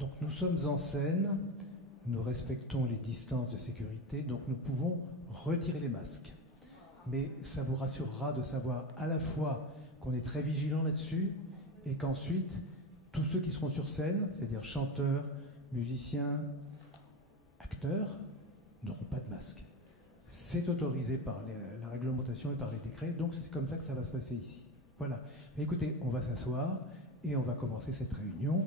Donc nous sommes en scène, nous respectons les distances de sécurité, donc nous pouvons retirer les masques. Mais ça vous rassurera de savoir à la fois qu'on est très vigilant là-dessus et qu'ensuite, tous ceux qui seront sur scène, c'est-à-dire chanteurs, musiciens, acteurs, n'auront pas de masque. C'est autorisé par la réglementation et par les décrets, donc c'est comme ça que ça va se passer ici. Voilà. Mais écoutez, on va s'asseoir et on va commencer cette réunion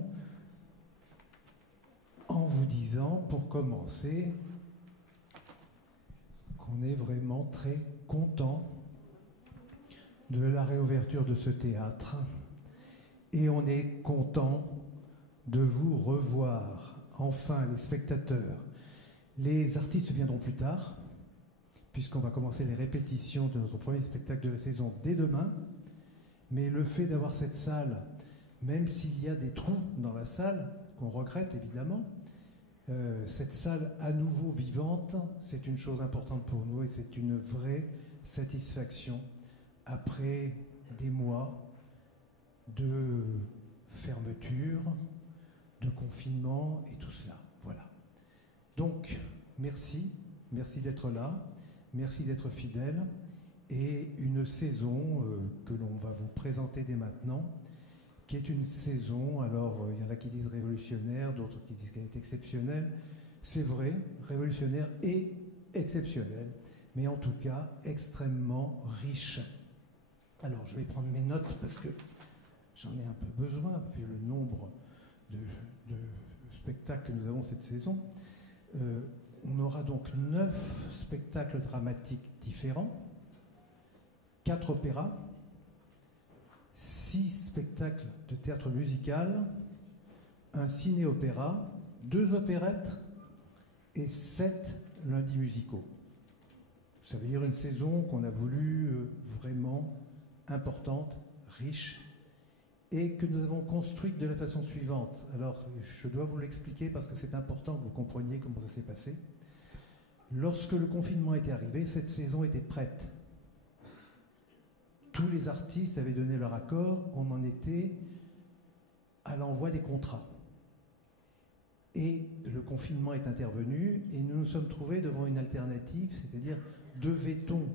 en vous disant, pour commencer, qu'on est vraiment très content de la réouverture de ce théâtre et on est content de vous revoir, enfin les spectateurs. Les artistes viendront plus tard, puisqu'on va commencer les répétitions de notre premier spectacle de la saison dès demain, mais le fait d'avoir cette salle, même s'il y a des trous dans la salle, qu'on regrette évidemment, cette salle à nouveau vivante, c'est une chose importante pour nous et c'est une vraie satisfaction après des mois de fermeture, de confinement et tout cela. Voilà. Donc, merci d'être là, merci d'être fidèles et une saison que l'on va vous présenter dès maintenant, qui est une saison, alors il y en a qui disent révolutionnaire, d'autres qui disent qu'elle est exceptionnelle. C'est vrai, révolutionnaire et exceptionnelle, mais en tout cas extrêmement riche. Alors je vais prendre mes notes parce que j'en ai un peu besoin, vu le nombre de spectacles que nous avons cette saison. On aura donc 9 spectacles dramatiques différents, 4 opéras, 6 spectacles de théâtre musical, un ciné-opéra, 2 opérettes et 7 lundis musicaux. Ça veut dire une saison qu'on a voulu vraiment importante, riche, et que nous avons construite de la façon suivante. Alors, je dois vous l'expliquer parce que c'est important que vous compreniez comment ça s'est passé. Lorsque le confinement était arrivé, cette saison était prête. Tous les artistes avaient donné leur accord, on en était à l'envoi des contrats. Et le confinement est intervenu et nous nous sommes trouvés devant une alternative, c'est-à-dire devait-on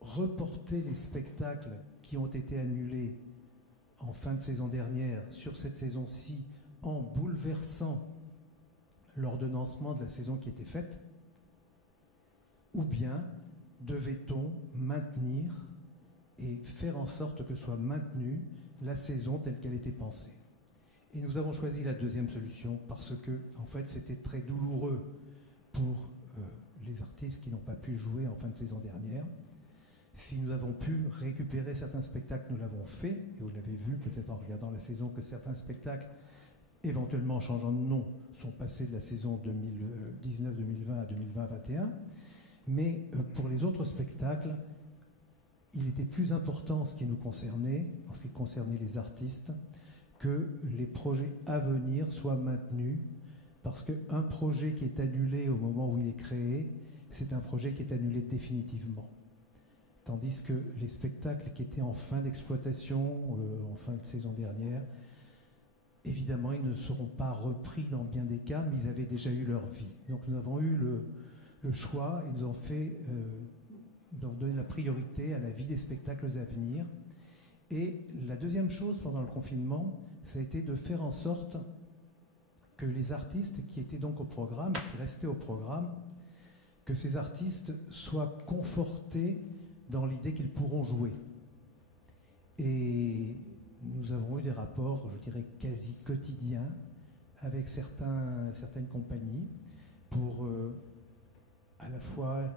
reporter les spectacles qui ont été annulés en fin de saison dernière sur cette saison-ci en bouleversant l'ordonnancement de la saison qui était faite, ou bien devait-on maintenir et faire en sorte que soit maintenue la saison telle qu'elle était pensée. Et nous avons choisi la deuxième solution parce que, en fait, c'était très douloureux pour les artistes qui n'ont pas pu jouer en fin de saison dernière. Si nous avons pu récupérer certains spectacles, nous l'avons fait, et vous l'avez vu peut-être en regardant la saison que certains spectacles, éventuellement en changeant de nom, sont passés de la saison 2019-2020 à 2020-2021. Mais pour les autres spectacles, il était plus important en ce qui nous concernait, en ce qui concernait les artistes, que les projets à venir soient maintenus, parce qu'un projet qui est annulé au moment où il est créé, c'est un projet qui est annulé définitivement. Tandis que les spectacles qui étaient en fin d'exploitation, en fin de saison dernière, évidemment, ils ne seront pas repris dans bien des cas, mais ils avaient déjà eu leur vie. Donc nous avons eu le choix, ils nous ont fait donner la priorité à la vie des spectacles à venir. Et la deuxième chose pendant le confinement, ça a été de faire en sorte que les artistes qui étaient donc au programme, qui restaient au programme, que ces artistes soient confortés dans l'idée qu'ils pourront jouer. Et nous avons eu des rapports, je dirais, quasi quotidiens avec certaines compagnies pour à la fois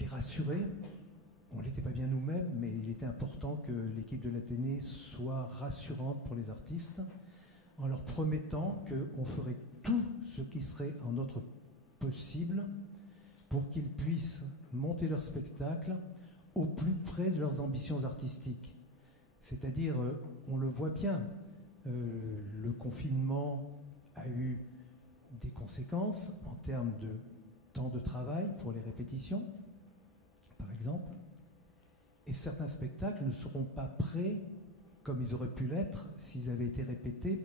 les rassurer. On n'était pas bien nous-mêmes, mais il était important que l'équipe de l'Athénée soit rassurante pour les artistes, en leur promettant qu'on ferait tout ce qui serait en notre possible pour qu'ils puissent monter leur spectacle au plus près de leurs ambitions artistiques. C'est-à-dire, on le voit bien, le confinement a eu des conséquences en termes de temps de travail pour les répétitions, par exemple, et certains spectacles ne seront pas prêts comme ils auraient pu l'être s'ils avaient été répétés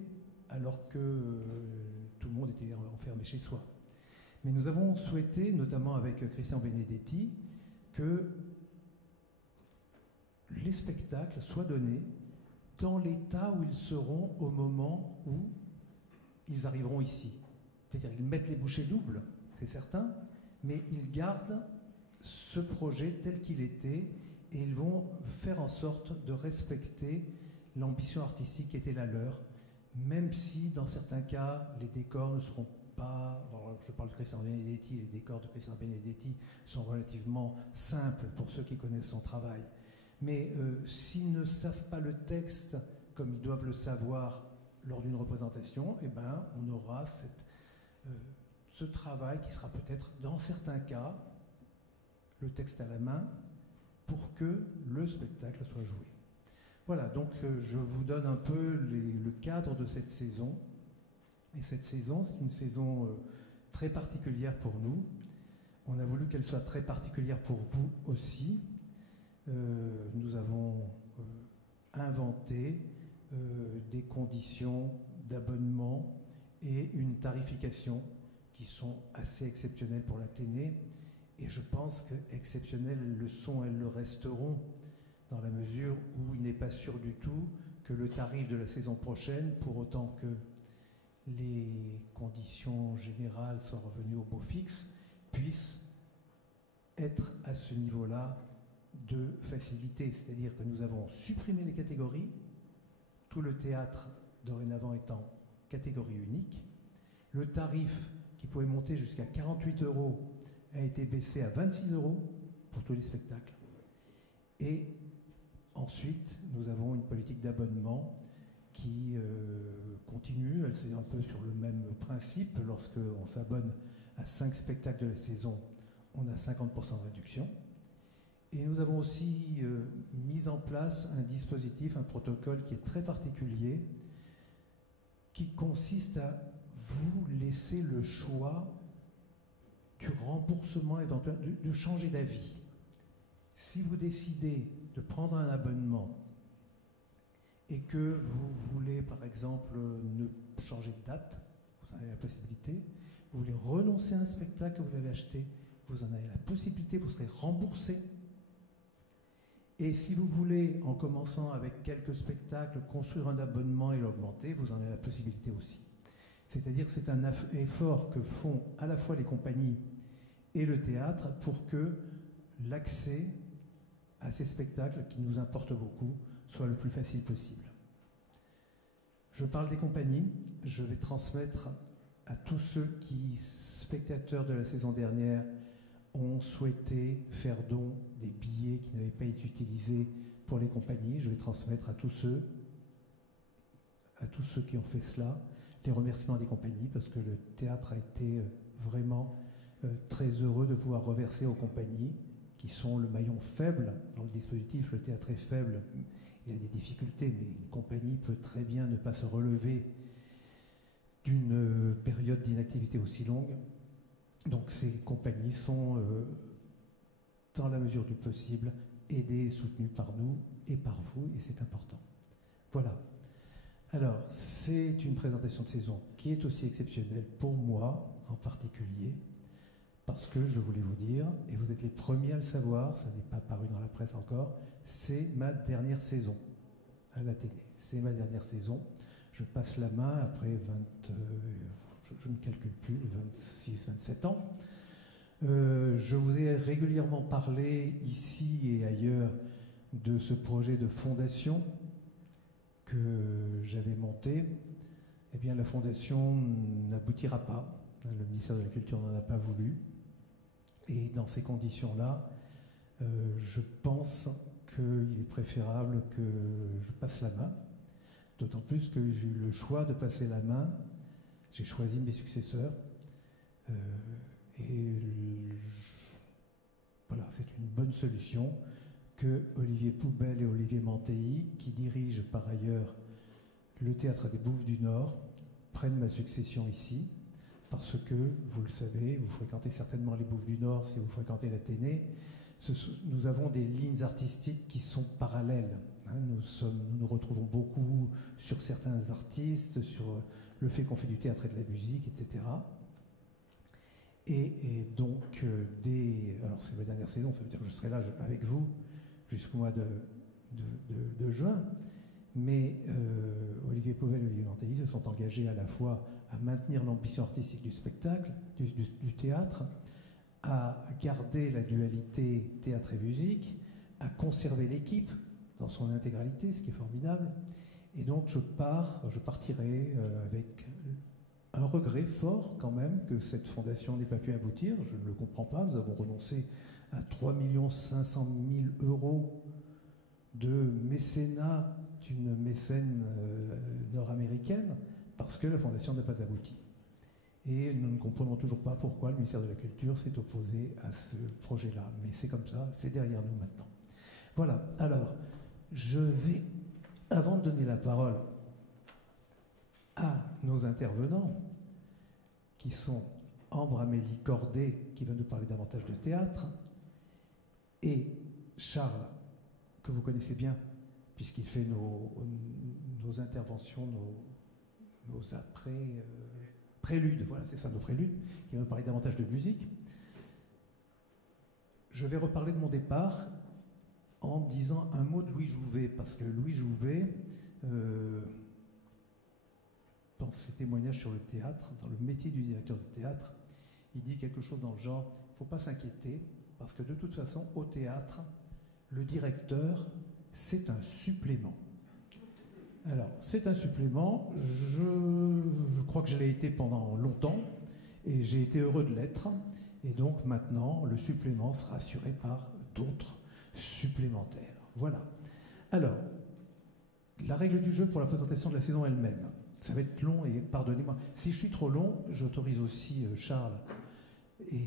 alors que tout le monde était enfermé chez soi. Mais nous avons souhaité, notamment avec Christian Benedetti, que les spectacles soient donnés dans l'état où ils seront au moment où ils arriveront ici. C'est-à-dire qu'ils mettent les bouchées doubles, c'est certain, mais ils gardent ce projet tel qu'il était et ils vont faire en sorte de respecter l'ambition artistique qui était la leur, même si dans certains cas les décors ne seront pas, alors je parle de Christian Benedetti, les décors de Christian Benedetti sont relativement simples pour ceux qui connaissent son travail, mais s'ils ne savent pas le texte comme ils doivent le savoir lors d'une représentation, eh ben, on aura ce travail qui sera peut-être dans certains cas le texte à la main pour que le spectacle soit joué. Voilà, donc je vous donne un peu le cadre de cette saison. Et cette saison, c'est une saison très particulière pour nous. On a voulu qu'elle soit très particulière pour vous aussi. Nous avons inventé des conditions d'abonnement et une tarification qui sont assez exceptionnelles pour l'Athénée. Et je pense qu'exceptionnelles elles le sont, elles le resteront, dans la mesure où il n'est pas sûr du tout que le tarif de la saison prochaine, pour autant que les conditions générales soient revenues au beau fixe, puisse être à ce niveau-là de facilité. C'est-à-dire que nous avons supprimé les catégories, tout le théâtre dorénavant étant catégorie unique. Le tarif qui pouvait monter jusqu'à 48 € a été baissé à 26 € pour tous les spectacles. Et ensuite, nous avons une politique d'abonnement qui continue. C'est un peu sur le même principe. Lorsqu'on s'abonne à 5 spectacles de la saison, on a 50% de réduction. Et nous avons aussi mis en place un dispositif, un protocole qui est très particulier, qui consiste à vous laisser le choix du remboursement éventuel, de changer d'avis. Si vous décidez de prendre un abonnement et que vous voulez, par exemple, ne changer de date, vous en avez la possibilité. Vous voulez renoncer à un spectacle que vous avez acheté, vous en avez la possibilité, vous serez remboursé. Et si vous voulez, en commençant avec quelques spectacles, construire un abonnement et l'augmenter, vous en avez la possibilité aussi. C'est-à-dire que c'est un effort que font à la fois les compagnies et le théâtre pour que l'accès à ces spectacles, qui nous importent beaucoup, soit le plus facile possible. Je parle des compagnies, je vais transmettre à tous ceux qui, spectateurs de la saison dernière, ont souhaité faire don des billets qui n'avaient pas été utilisés pour les compagnies. Je vais transmettre à tous ceux qui ont fait cela, les remerciements des compagnies, parce que le théâtre a été vraiment très heureux de pouvoir reverser aux compagnies, qui sont le maillon faible dans le dispositif. Le théâtre est faible, il a des difficultés, mais une compagnie peut très bien ne pas se relever d'une période d'inactivité aussi longue. Donc ces compagnies sont, dans la mesure du possible, aidées et soutenues par nous et par vous, et c'est important. Voilà. Alors, c'est une présentation de saison qui est aussi exceptionnelle pour moi, en particulier, parce que, je voulais vous dire, et vous êtes les premiers à le savoir, ça n'est pas paru dans la presse encore, c'est ma dernière saison à la télé. C'est ma dernière saison. Je passe la main après je ne calcule plus, 26, 27 ans. Je vous ai régulièrement parlé ici et ailleurs de ce projet de fondation que j'avais monté. Eh bien, la fondation n'aboutira pas. Le ministère de la Culture n'en a pas voulu. Et dans ces conditions-là, je pense qu'il est préférable que je passe la main. D'autant plus que j'ai eu le choix de passer la main. J'ai choisi mes successeurs. Voilà, c'est une bonne solution que Olivier Poubelle et Olivier Mantéi, qui dirigent par ailleurs le Théâtre des Bouffes du Nord, prennent ma succession ici, parce que, vous le savez, vous fréquentez certainement les Bouffes du Nord si vous fréquentez l'Athénée, nous avons des lignes artistiques qui sont parallèles. Nous nous retrouvons beaucoup sur certains artistes, sur le fait qu'on fait du théâtre et de la musique, etc. Et donc, alors c'est ma dernière saison, ça veut dire que je serai là avec vous jusqu'au mois de juin, mais Olivier Pauvel et Olivier Mantelli se sont engagés à la fois à maintenir l'ambition artistique du spectacle, du théâtre, à garder la dualité théâtre et musique, à conserver l'équipe dans son intégralité, ce qui est formidable. Et donc je partirai avec un regret fort quand même que cette fondation n'ait pas pu aboutir. Je ne le comprends pas. Nous avons renoncé à 3 500 000 euros de mécénat d'une mécène nord-américaine parce que la fondation n'a pas abouti. Et nous ne comprenons toujours pas pourquoi le ministère de la Culture s'est opposé à ce projet-là. Mais c'est comme ça, c'est derrière nous maintenant. Voilà, alors, je vais, avant de donner la parole à nos intervenants, qui sont Ambre Amélie Cordet, qui va nous parler davantage de théâtre, et Charles, que vous connaissez bien, puisqu'il fait nos interventions, nos préludes, voilà, c'est ça, nos préludes, qui va nous parler davantage de musique. Je vais reparler de mon départ en disant un mot de Louis Jouvet, parce que Louis Jouvet, dans ses témoignages sur le théâtre, dans le métier du directeur de théâtre, il dit quelque chose dans le genre, il ne faut pas s'inquiéter, parce que de toute façon, au théâtre, le directeur, c'est un supplément. Alors, c'est un supplément, je crois que je l'ai été pendant longtemps, et j'ai été heureux de l'être, et donc maintenant, le supplément sera assuré par d'autres supplémentaires. Voilà. Alors, la règle du jeu pour la présentation de la saison elle-même. Ça va être long et pardonnez-moi. Si je suis trop long, j'autorise aussi Charles et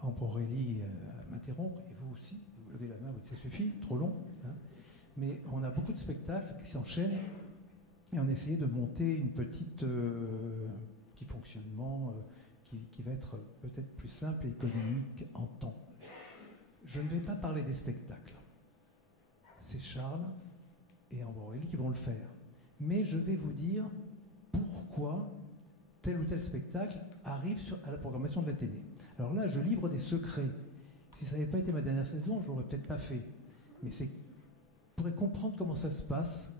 Ambre Aurélie à m'interrompre, et vous aussi, vous levez la main, ça suffit, trop long. Hein. Mais on a beaucoup de spectacles qui s'enchaînent et on a essayé de monter une petit fonctionnement qui va être peut-être plus simple et économique en temps. Je ne vais pas parler des spectacles. C'est Charles et Ambre Aurélie qui vont le faire. Mais je vais vous dire pourquoi tel ou tel spectacle arrive à la programmation de la télé. Alors là, je livre des secrets. Si ça n'avait pas été ma dernière saison, je ne l'aurais peut-être pas fait. Mais c'est pour comprendre comment ça se passe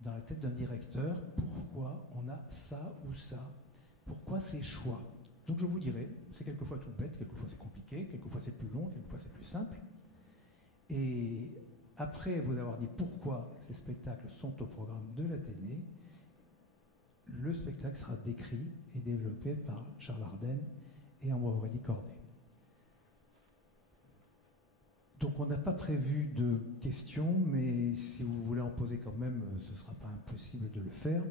dans la tête d'un directeur, pourquoi on a ça ou ça, pourquoi ces choix. Donc je vous dirai, c'est quelquefois tout bête, quelquefois c'est compliqué, quelquefois c'est plus long, quelquefois c'est plus simple. Et après vous avoir dit pourquoi ces spectacles sont au programme de la télé, le spectacle sera décrit et développé par Charles Ardenne et Ambre Aurélie Cordet. Donc on n'a pas prévu de questions, mais si vous voulez en poser quand même, ce ne sera pas impossible de le faire.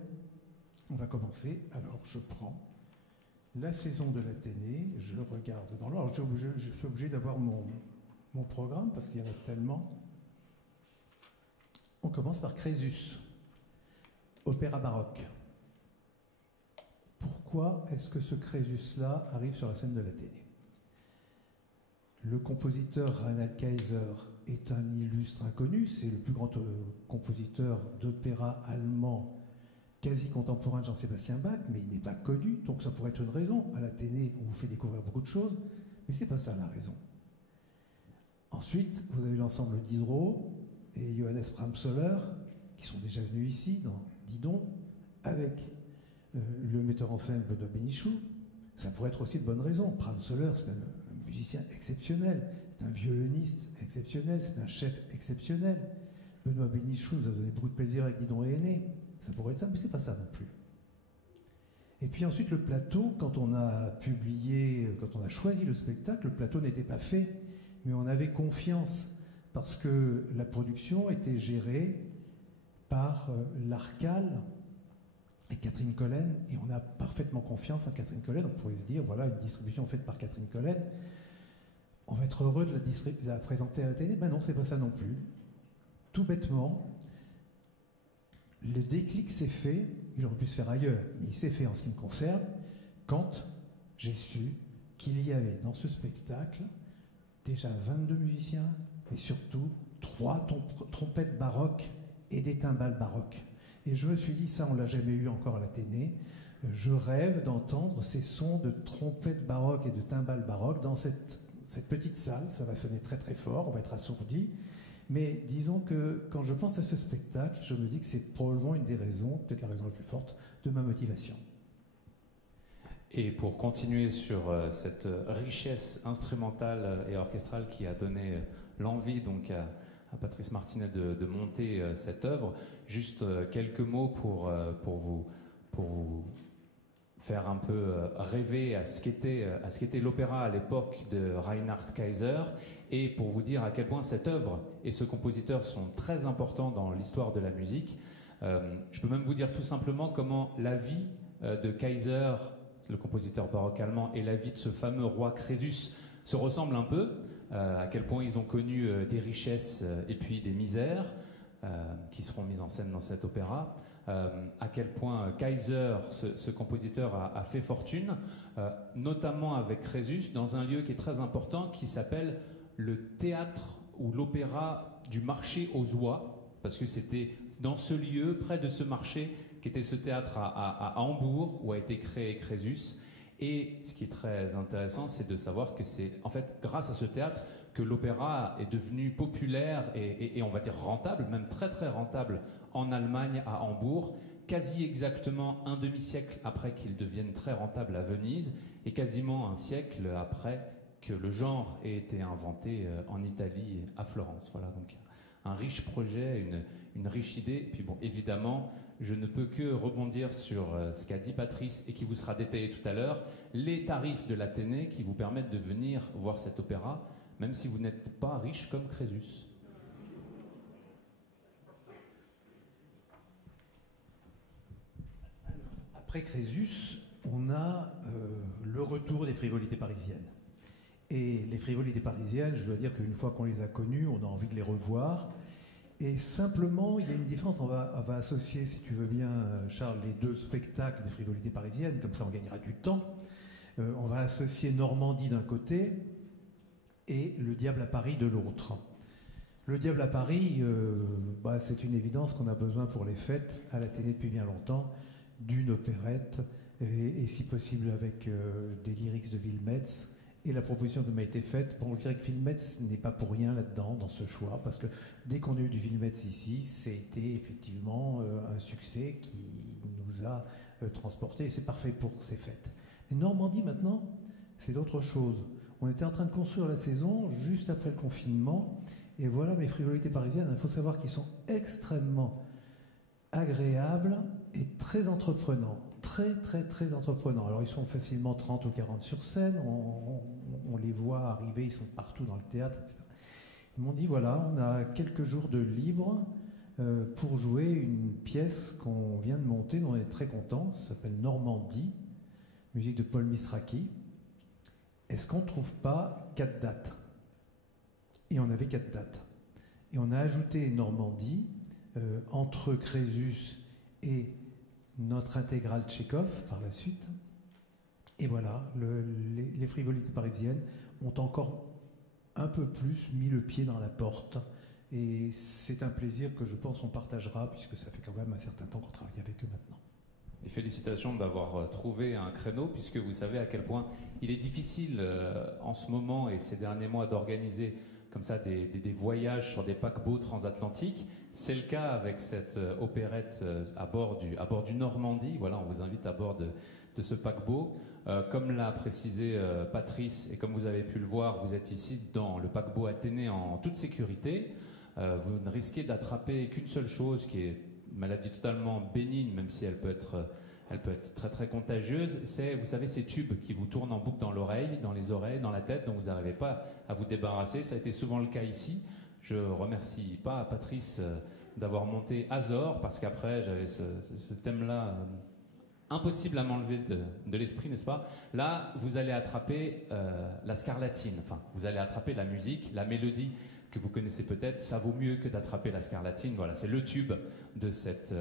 On va commencer. Alors je prends la saison de l'Athénée, je regarde dans l'ordre. Je suis obligé d'avoir mon programme parce qu'il y en a tellement. On commence par Crésus, opéra baroque. Pourquoi est-ce que ce Crésus-là arrive sur la scène de l'Athénée ? Le compositeur Reinhard Kaiser est un illustre inconnu, c'est le plus grand compositeur d'opéra allemand quasi contemporain de Jean-Sébastien Bach, mais il n'est pas connu, donc ça pourrait être une raison. À l'Athénée, on vous fait découvrir beaucoup de choses, mais c'est pas ça la raison. Ensuite, vous avez l'ensemble Diderot et Johannes Brahmsöller, qui sont déjà venus ici, dans Didon, avec le metteur en scène Benoît Bénichou. Ça pourrait être aussi de bonnes raisons. Brahmsöller, c'est un musicien exceptionnel, c'est un violoniste exceptionnel, c'est un chef exceptionnel. Benoît Bénichou nous a donné beaucoup de plaisir avec Didon et Aîné. Ça pourrait être ça, mais c'est pas ça non plus. Et puis ensuite, le plateau, quand on a publié, quand on a choisi le spectacle, le plateau n'était pas fait, mais on avait confiance parce que la production était gérée par l'Arcal et Catherine Collen, et on a parfaitement confiance en Catherine Collen. On pourrait se dire, voilà, une distribution faite par Catherine Collen, on va être heureux de la présenter à la télé. Ben non, c'est pas ça non plus. Tout bêtement, le déclic s'est fait, il aurait pu se faire ailleurs, mais il s'est fait en ce qui me concerne, quand j'ai su qu'il y avait dans ce spectacle déjà 22 musiciens, mais surtout 3 trompettes baroques et des timbales baroques. Et je me suis dit, ça on l'a jamais eu encore à l'Athénée. Je rêve d'entendre ces sons de trompettes baroques et de timbales baroques dans cette petite salle. Ça va sonner très très fort, on va être assourdi. Mais disons que quand je pense à ce spectacle, je me dis que c'est probablement une des raisons, peut-être la raison la plus forte, de ma motivation. Et pour continuer sur cette richesse instrumentale et orchestrale qui a donné l'envie donc à Patrice Martinet de monter cette œuvre, juste quelques mots pour vous faire un peu rêver à ce qu'était l'opéra à l'époque de Reinhard Kaiser, et pour vous dire à quel point cette œuvre et ce compositeur sont très importants dans l'histoire de la musique. Je peux même vous dire tout simplement comment la vie de Kaiser, le compositeur baroque allemand, et la vie de ce fameux roi Crésus se ressemblent un peu, à quel point ils ont connu des richesses et puis des misères qui seront mises en scène dans cet opéra, à quel point Kaiser, ce compositeur, a fait fortune, notamment avec Crésus, dans un lieu qui est très important, qui s'appelle le théâtre ou l'opéra du marché aux oies, parce que c'était dans ce lieu, près de ce marché, qu'était ce théâtre à Hambourg, où a été créé Crésus. Et ce qui est très intéressant, c'est de savoir que c'est en fait grâce à ce théâtre que l'opéra est devenu populaire et on va dire rentable, même très très rentable en Allemagne, à Hambourg, quasi exactement un demi-siècle après qu'il devienne très rentable à Venise, et quasiment un siècle après que le genre ait été inventé en Italie, à Florence. Voilà, donc un riche projet, une riche idée. Et puis bon, évidemment, je ne peux que rebondir sur ce qu'a dit Patrice et qui vous sera détaillé tout à l'heure, les tarifs de l'Athénée qui vous permettent de venir voir cet opéra, même si vous n'êtes pas riche comme Crésus. Après Crésus, on a le retour des frivolités parisiennes. Et les frivolités parisiennes, je dois dire qu'une fois qu'on les a connues, on a envie de les revoir. Et simplement, il y a une différence. On va associer, si tu veux bien, Charles, les deux spectacles des frivolités parisiennes, comme ça on gagnera du temps. On va associer Normandie d'un côté et Le Diable à Paris de l'autre. Le Diable à Paris, c'est une évidence qu'on a besoin pour les fêtes à l'Athénée depuis bien longtemps, d'une opérette, et si possible avec des lyrics de Wilmetz. Et la proposition qui m'a été faite, bon, je dirais que Wilmetz n'est pas pour rien là-dedans, dans ce choix, parce que dès qu'on a eu du Wilmetz ici, c'était effectivement un succès qui nous a transportés, et c'est parfait pour ces fêtes. Mais Normandie, maintenant, c'est d'autre chose. On était en train de construire la saison juste après le confinement, et voilà mes frivolités parisiennes. Il faut savoir qu'ils sont extrêmement agréables et très entreprenants. Très, très, très entreprenants. Alors, ils sont facilement 30 ou 40 sur scène, on les voit arriver, ils sont partout dans le théâtre, etc. Ils m'ont dit, voilà, on a quelques jours de libre pour jouer une pièce qu'on vient de monter, dont on est très content, ça s'appelle Normandie, musique de Paul Misraki. Est-ce qu'on ne trouve pas 4 dates? Et on avait 4 dates. Et on a ajouté Normandie entre Crésus et notre intégrale Tchekhov par la suite. Et voilà, les frivolités parisiennes ont encore un peu plus mis le pied dans la porte. Et c'est un plaisir que je pense on partagera, puisque ça fait quand même un certain temps qu'on travaille avec eux maintenant. Et félicitations d'avoir trouvé un créneau, puisque vous savez à quel point il est difficile en ce moment et ces derniers mois d'organiser comme ça des voyages sur des paquebots transatlantiques. C'est le cas avec cette opérette à bord du Normandie. Voilà, on vous invite à bord de ce paquebot. Comme l'a précisé Patrice, et comme vous avez pu le voir, vous êtes ici dans le paquebot Athénée en toute sécurité. Vous ne risquez d'attraper qu'une seule chose, qui est une maladie totalement bénigne, même si elle peut être très très contagieuse. C'est, vous savez, ces tubes qui vous tournent en boucle dans l'oreille, dans les oreilles, dans la tête, dont vous n'arrivez pas à vous débarrasser. Ça a été souvent le cas ici. Je remercie pas Patrice d'avoir monté Azor, parce qu'après j'avais ce thème-là impossible à m'enlever de l'esprit, n'est-ce pas? Là, vous allez attraper la scarlatine, enfin, vous allez attraper la musique, la mélodie que vous connaissez peut-être. Ça vaut mieux que d'attraper la scarlatine. Voilà, c'est le tube de cette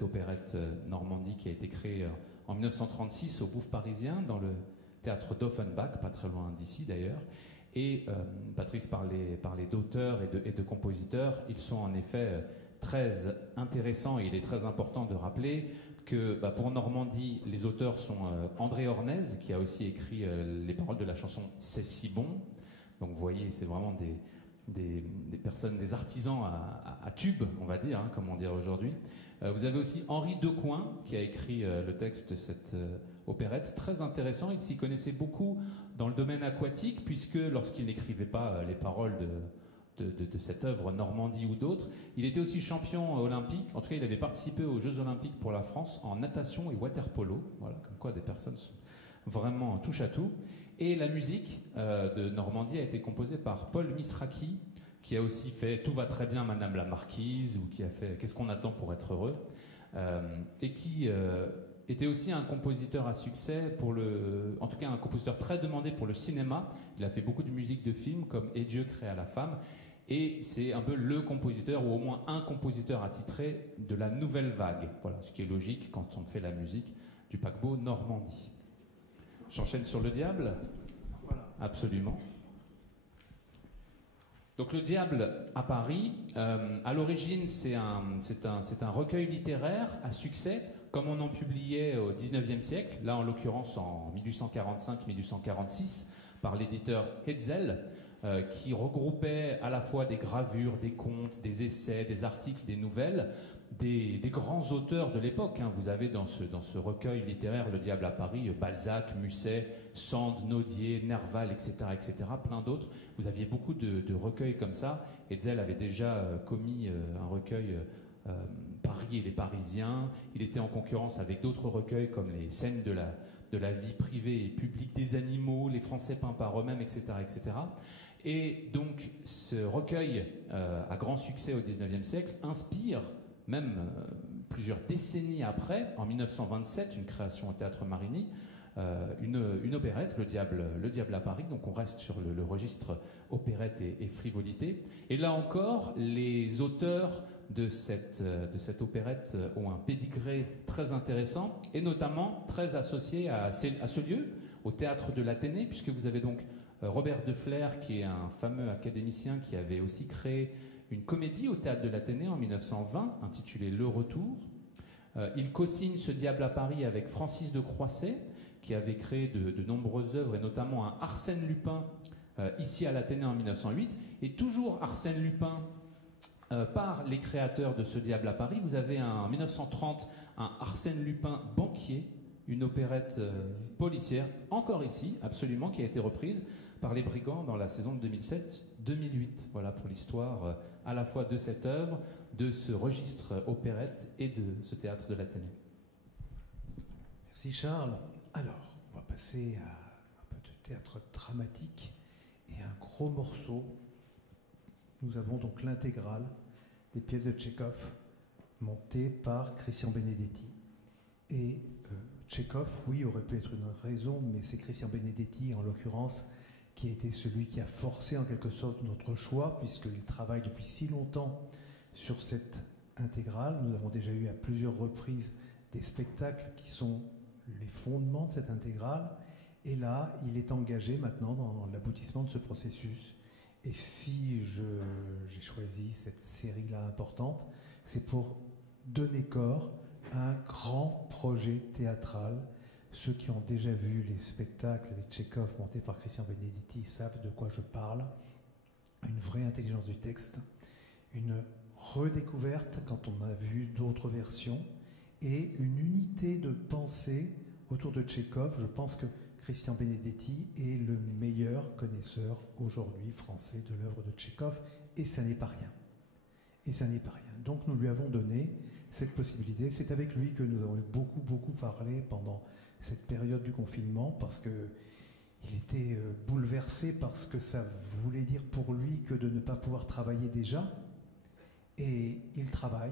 opérette Normandie qui a été créée en 1936 au Bouffe parisien, dans le théâtre d'Offenbach, pas très loin d'ici d'ailleurs. Et Patrice parlait d'auteurs et de compositeurs. Ils sont en effet très intéressants, et il est très important de rappeler que pour Normandie, les auteurs sont André Hornez, qui a aussi écrit les paroles de la chanson C'est si bon. Donc vous voyez, c'est vraiment des personnes, des artisans à tube, on va dire, hein, comme on dirait aujourd'hui. Vous avez aussi Henri Decoing, qui a écrit le texte de cette opérette, très intéressant. Il s'y connaissait beaucoup dans le domaine aquatique, puisque lorsqu'il n'écrivait pas les paroles de cette œuvre, Normandie ou d'autres, il était aussi champion olympique. En tout cas, il avait participé aux Jeux olympiques pour la France en natation et water-polo. Voilà, comme quoi des personnes sont vraiment touche à tout. Et la musique de Normandie a été composée par Paul Misraki, qui a aussi fait Tout va très bien, Madame la Marquise, ou qui a fait Qu'est-ce qu'on attend pour être heureux, et qui était aussi un compositeur à succès, en tout cas un compositeur très demandé pour le cinéma. Il a fait beaucoup de musique de films comme Et Dieu créa la femme, et c'est un peu le compositeur, ou au moins un compositeur attitré de la nouvelle vague. Voilà, ce qui est logique quand on fait la musique du paquebot Normandie. J'enchaîne sur Le Diable. Voilà. Absolument. Donc Le Diable à Paris, à l'origine c'est un recueil littéraire à succès, comme on en publiait au XIXe siècle, là en l'occurrence en 1845-1846, par l'éditeur Hetzel, qui regroupait à la fois des gravures, des contes, des essais, des articles, des nouvelles, des grands auteurs de l'époque. Hein. Vous avez dans ce recueil littéraire Le Diable à Paris, Balzac, Musset, Sand, Naudier, Nerval, etc., etc., plein d'autres. Vous aviez beaucoup de recueils comme ça. Hetzel avait déjà commis un recueil Paris et les Parisiens. Il était en concurrence avec d'autres recueils comme les scènes de la vie privée et publique des animaux, les Français peints par eux-mêmes, etc., etc. Et donc ce recueil à grand succès au XIXe siècle inspire, même plusieurs décennies après, en 1927, une création au Théâtre Marigny, une opérette, Le Diable à Paris. Donc on reste sur le registre opérette et frivolité. Et là encore, les auteurs de cette opérette ont un pédigré très intéressant, et notamment très associé à ce lieu, au Théâtre de l'Athénée, puisque vous avez donc Robert de Flers, qui est un fameux académicien qui avait aussi créé une comédie au Théâtre de l'Athénée en 1920, intitulée Le Retour. Il co-signe Ce Diable à Paris avec Francis de Croisset, qui avait créé de nombreuses œuvres, et notamment un Arsène Lupin ici à l'Athénée en 1908. Et toujours Arsène Lupin par les créateurs de Ce Diable à Paris. Vous avez en 1930 un Arsène Lupin banquier, une opérette policière, encore ici, absolument, qui a été reprise par les Brigands dans la saison de 2007-2008. Voilà pour l'histoire à la fois de cette œuvre, de ce registre opérette et de ce Théâtre de l'Athénée. Merci Charles. Alors, on va passer à un peu de théâtre dramatique et un gros morceau. Nous avons donc l'intégrale des pièces de Tchekhov montées par Christian Benedetti. Et Tchekhov, oui, aurait pu être une raison, mais c'est Christian Benedetti, en l'occurrence, qui a été celui qui a forcé en quelque sorte notre choix, puisqu'il travaille depuis si longtemps sur cette intégrale. Nous avons déjà eu à plusieurs reprises des spectacles qui sont les fondements de cette intégrale, et là, il est engagé maintenant dans l'aboutissement de ce processus. Et si j'ai choisi cette série-là importante, c'est pour donner corps à un grand projet théâtral. Ceux qui ont déjà vu les spectacles, les Tchekhov montés par Christian Benedetti, savent de quoi je parle. Une vraie intelligence du texte, une redécouverte quand on a vu d'autres versions, et une unité de pensée autour de Tchekhov. Je pense que Christian Benedetti est le meilleur connaisseur aujourd'hui français de l'œuvre de Tchekhov, et ça n'est pas rien. Et ça n'est pas rien. Donc nous lui avons donné cette possibilité. C'est avec lui que nous avons beaucoup parlé pendant cette période du confinement, parce qu'il était bouleversé par ce que ça voulait dire pour lui que de ne pas pouvoir travailler déjà. Et il travaille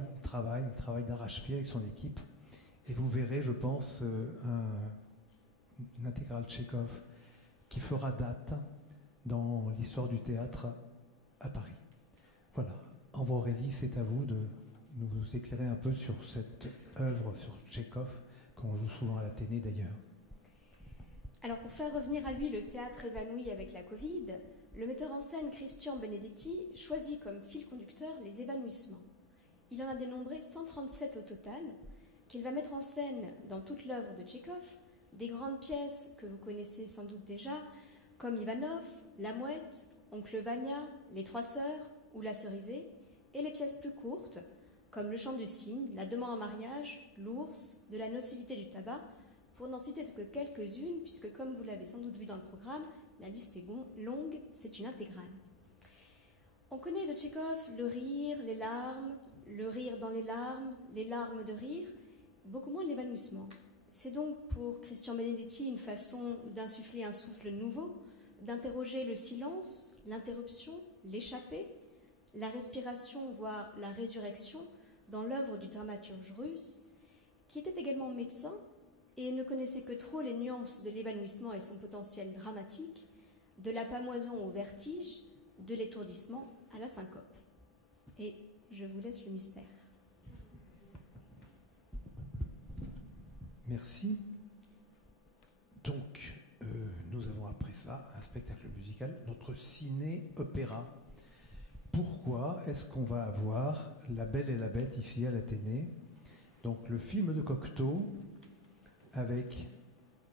d'arrache-pied avec son équipe. Et vous verrez, je pense, une intégrale Tchekhov qui fera date dans l'histoire du théâtre à Paris. Voilà. Envoi Aurélie, c'est à vous de nous éclairer un peu sur cette œuvre, sur Tchekhov, qu'on joue souvent à l'Athénée d'ailleurs. Alors pour faire revenir à lui le théâtre évanoui avec la Covid, Le metteur en scène Christian Benedetti choisit comme fil conducteur les évanouissements. Il en a dénombré 137 au total, qu'il va mettre en scène dans toute l'œuvre de Tchekhov, des grandes pièces que vous connaissez sans doute déjà, comme Ivanov, La Mouette, Oncle Vania, Les Trois Sœurs ou La Cerisée, et les pièces plus courtes, comme Le Chant du cygne, La Demande en mariage, L'Ours, De la nocivité du tabac, pour n'en citer que quelques-unes, puisque comme vous l'avez sans doute vu dans le programme, la liste est longue, c'est une intégrale. On connaît de Tchekhov le rire dans les larmes de rire, beaucoup moins l'évanouissement. C'est donc pour Christian Benedetti une façon d'insuffler un souffle nouveau, d'interroger le silence, l'interruption, l'échappée, la respiration, voire la résurrection dans l'œuvre du dramaturge russe, qui était également médecin et ne connaissait que trop les nuances de l'évanouissement et son potentiel dramatique, de la pamoison au vertige, de l'étourdissement à la syncope. Et je vous laisse le mystère. Merci. Donc, nous avons après ça un spectacle musical, notre ciné-opéra. Pourquoi est-ce qu'on va avoir La Belle et la Bête ici à l'Athénée? Donc, le film de Cocteau avec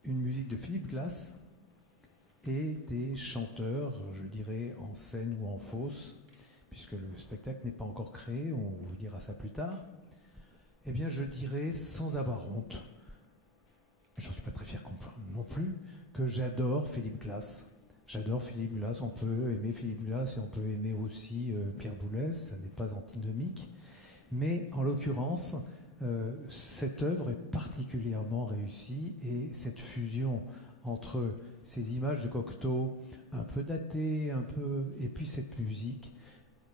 une musique de Philippe Glass et des chanteurs, je dirais, en scène ou en fosse, puisque le spectacle n'est pas encore créé, on vous dira ça plus tard. Eh bien, je dirais, sans avoir honte, j'en suis pas très fier non plus, que j'adore Philippe Glass. J'adore Philippe Glass, on peut aimer Philippe Glass et on peut aimer aussi Pierre Boulez, ça n'est pas antinomique. Mais en l'occurrence, cette œuvre est particulièrement réussie et cette fusion entre ces images de Cocteau, un peu datées, et puis cette musique,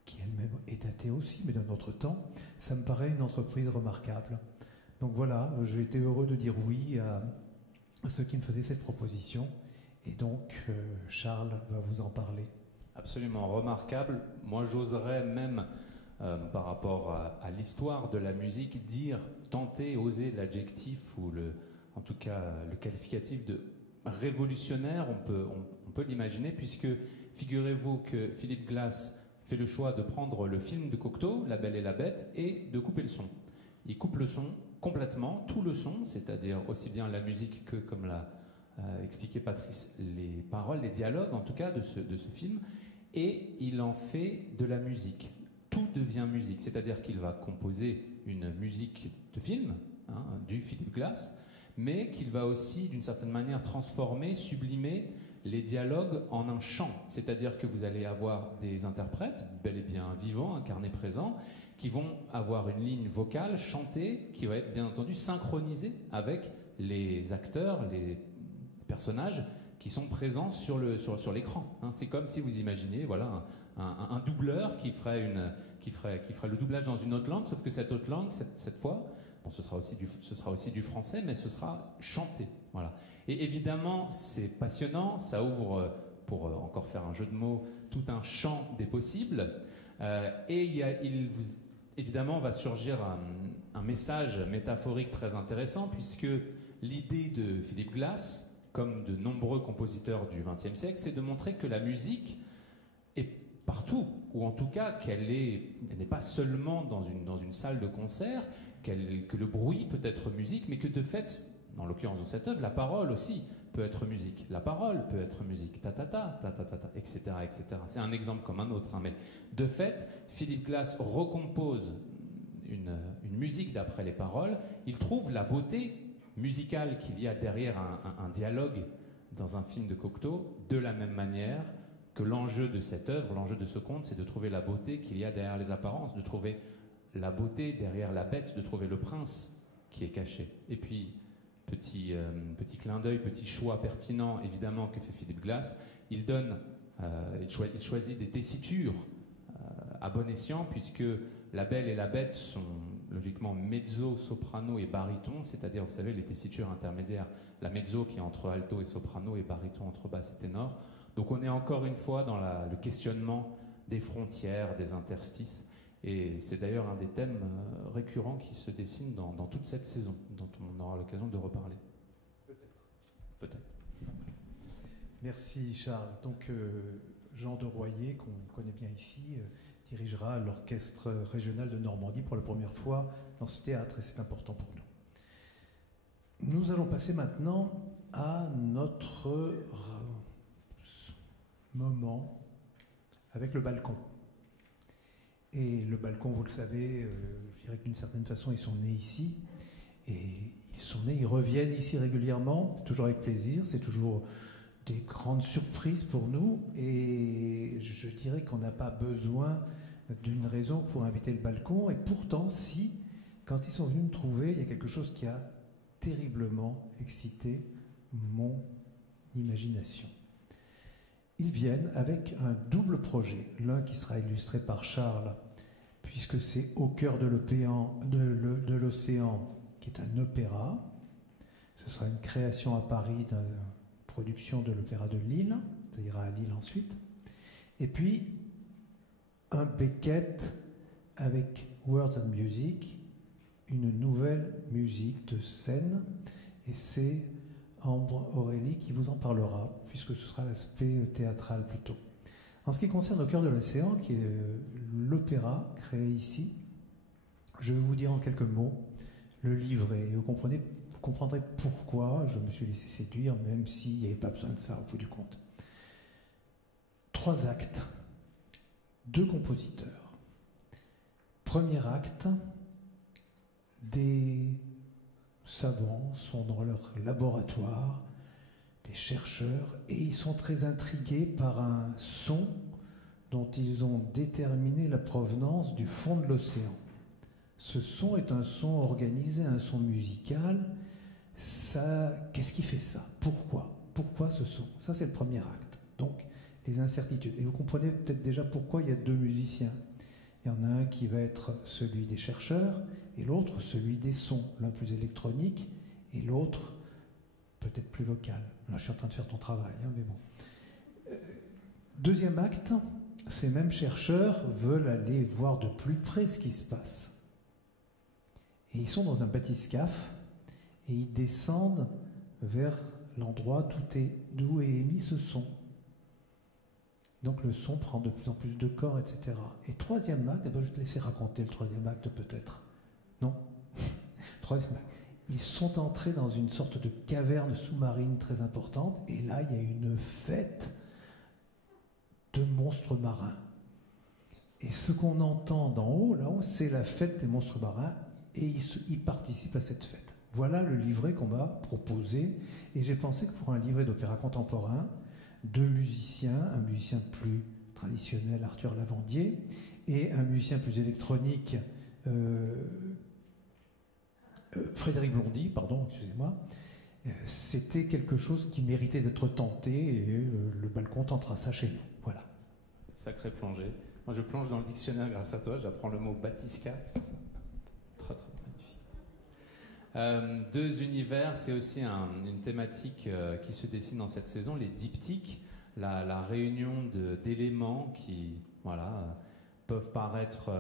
qui elle-même est datée aussi, mais d'un autre temps, ça me paraît une entreprise remarquable. Donc voilà, j'ai été heureux de dire oui à ceux qui me faisaient cette proposition. Et donc, Charles va vous en parler. Absolument remarquable. Moi, j'oserais même, par rapport à l'histoire de la musique, oser l'adjectif ou en tout cas le qualificatif de révolutionnaire. On peut l'imaginer, puisque figurez-vous que Philippe Glass fait le choix de prendre le film de Cocteau, La Belle et la Bête, et de couper le son. Il coupe le son complètement, tout le son, c'est-à-dire aussi bien la musique que, comme l'a expliqué Patrice, les paroles, les dialogues en tout cas de ce film, et il en fait de la musique. Tout devient musique, c'est-à-dire qu'il va composer une musique de film, du Philippe Glass, mais qu'il va aussi d'une certaine manière transformer, sublimer les dialogues en un chant, c'est-à-dire que vous allez avoir des interprètes bel et bien vivants, incarnés, présents, qui vont avoir une ligne vocale chantée qui va être bien entendu synchronisée avec les acteurs, les personnages qui sont présents sur l'écran. C'est comme si vous imaginez voilà, un doubleur qui ferait le doublage dans une autre langue, sauf que cette autre langue, cette fois, bon, ce sera aussi du français, mais ce sera chanté. Voilà. Et évidemment, c'est passionnant, ça ouvre, pour encore faire un jeu de mots, tout un champ des possibles. Évidemment, va surgir un message métaphorique très intéressant, puisque l'idée de Philippe Glass, comme de nombreux compositeurs du XXe siècle, c'est de montrer que la musique est partout, ou en tout cas qu'elle n'est pas seulement dans une salle de concert, que le bruit peut être musique, mais que de fait, en l'occurrence dans cette œuvre, la parole aussi peut être musique. La parole peut être musique, ta-ta-ta, ta-ta-ta, etc., etc. C'est un exemple comme un autre, mais de fait, Philippe Glass recompose une musique d'après les paroles. Il trouve la beauté musicale qu'il y a derrière un dialogue dans un film de Cocteau, de la même manière que l'enjeu de cette œuvre, l'enjeu de ce conte, c'est de trouver la beauté qu'il y a derrière les apparences, de trouver la beauté derrière la bête, de trouver le prince qui est caché. Et puis, petit clin d'œil, petit choix pertinent, évidemment, que fait Philippe Glass, il choisit des tessitures à bon escient, puisque La Belle et la Bête sont logiquement mezzo, soprano et baryton, c'est-à-dire, vous savez, les tessitures intermédiaires, la mezzo qui est entre alto et soprano et baryton entre basse et ténor. Donc on est encore une fois dans le questionnement des frontières, des interstices, et c'est d'ailleurs un des thèmes récurrents qui se dessinent dans toute cette saison, dont on aura l'occasion de reparler. Peut-être. Merci Charles. Donc Jean de Royer, qu'on connaît bien ici, dirigera l'orchestre régional de Normandie pour la première fois dans ce théâtre, et c'est important pour nous. Nous allons passer maintenant à notre moment avec le balcon. Et le balcon, vous le savez, je dirais que d'une certaine façon, ils sont nés ici. Et ils reviennent ici régulièrement. C'est toujours avec plaisir, c'est toujours des grandes surprises pour nous. Et je dirais qu'on n'a pas besoin d'une raison pour inviter le balcon. Et pourtant, si, quand ils sont venus me trouver, il y a quelque chose qui a terriblement excité mon imagination. Ils viennent avec un double projet, l'un qui sera illustré par Charles, puisque c'est Au cœur de l'océan, qui est un opéra. Ce sera une création à Paris d'une production de l'Opéra de Lille, ça ira à Lille ensuite. Et puis, un Beckett avec Words and Music, une nouvelle musique de scène, et c'est Ambre Aurélie qui vous en parlera, puisque ce sera l'aspect théâtral plutôt. En ce qui concerne Au cœur de l'océan, qui est l'opéra créé ici, je vais vous dire en quelques mots le livret. Et vous comprendrez pourquoi je me suis laissé séduire, même s'il n'y avait pas besoin de ça au bout du compte. 3 actes, 2 compositeurs. Premier acte, des savants sont dans leur laboratoire, des chercheurs, et ils sont très intrigués par un son dont ils ont déterminé la provenance du fond de l'océan. Ce son est un son organisé, un son musical. Qu'est-ce qui fait ça? Pourquoi ce son? Ça, c'est le premier acte. Donc, les incertitudes. Et vous comprenez peut-être déjà pourquoi il y a 2 musiciens. Il y en a un qui va être celui des chercheurs et l'autre celui des sons, l'un plus électronique et l'autre peut-être plus vocal. Là, je suis en train de faire ton travail, hein, mais bon. Deuxième acte, ces mêmes chercheurs veulent aller voir de plus près ce qui se passe. Et ils sont dans un bathyscaphe et ils descendent vers l'endroit d'où est émis ce son. Donc le son prend de plus en plus de corps, etc. Et troisième acte, je vais te laisser raconter le troisième acte peut-être. Non. Troisième acte. Ils sont entrés dans une sorte de caverne sous-marine très importante, et là, il y a une fête de monstres marins. Et ce qu'on entend d'en haut, là-haut, c'est la fête des monstres marins, et ils participent à cette fête. Voilà le livret qu'on m'a proposé, et j'ai pensé que pour un livret d'opéra contemporain, 2 musiciens, un musicien plus traditionnel, Arthur Lavandier, et un musicien plus électronique, Frédéric Blondy, pardon, excusez-moi, c'était quelque chose qui méritait d'être tenté, et le balcon tentera ça chez nous. Voilà. Sacrée plongée. Moi, je plonge dans le dictionnaire grâce à toi, j'apprends le mot bathyscaphe, c'est ça. Très, très magnifique. 2 univers, c'est aussi une thématique qui se dessine dans cette saison, les diptyques, la réunion d'éléments qui peuvent paraître,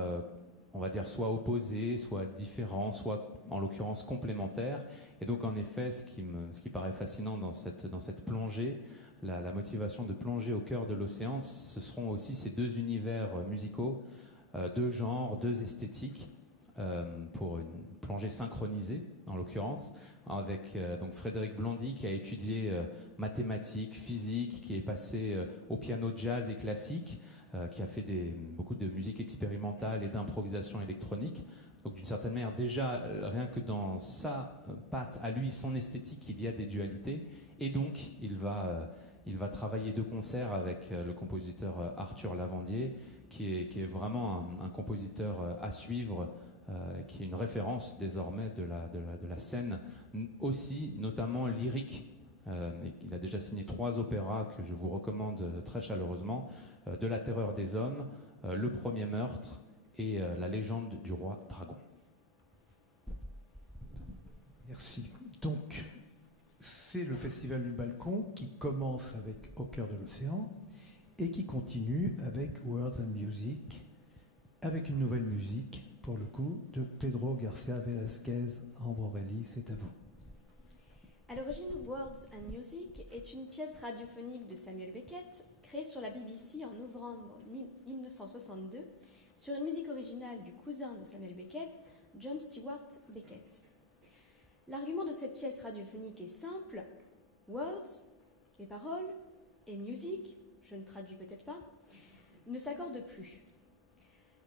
on va dire, soit opposés, soit différents, soit en l'occurrence complémentaires. Et donc en effet, ce qui paraît fascinant dans cette plongée, la motivation de plonger au cœur de l'océan, ce seront aussi ces 2 univers musicaux, 2 genres, 2 esthétiques, pour une plongée synchronisée en l'occurrence, avec donc Frédéric Blondy qui a étudié mathématiques, physique, qui est passé au piano jazz et classique, qui a fait beaucoup de musique expérimentale et d'improvisation électronique. Donc d'une certaine manière, déjà, rien que dans sa patte, à lui, son esthétique, il y a des dualités. Et donc, il va travailler de concert avec le compositeur Arthur Lavandier, qui est vraiment un compositeur à suivre, qui est une référence désormais de la scène, aussi notamment lyrique. Il a déjà signé 3 opéras que je vous recommande très chaleureusement, De la terreur des hommes, Le premier meurtre, et La légende du roi dragon. Merci. Donc, c'est le Festival du Balcon qui commence avec Au cœur de l'océan et qui continue avec Words and Music, avec une nouvelle musique, pour le coup, de Pedro Garcia Velázquez. Ambre Aurélie, c'est à vous. À l'origine, Words and Music est une pièce radiophonique de Samuel Beckett, créée sur la BBC en novembre 1962, sur une musique originale du cousin de Samuel Beckett, John Stewart Beckett. L'argument de cette pièce radiophonique est simple. Words, les paroles, et music, je ne traduis peut-être pas, ne s'accordent plus.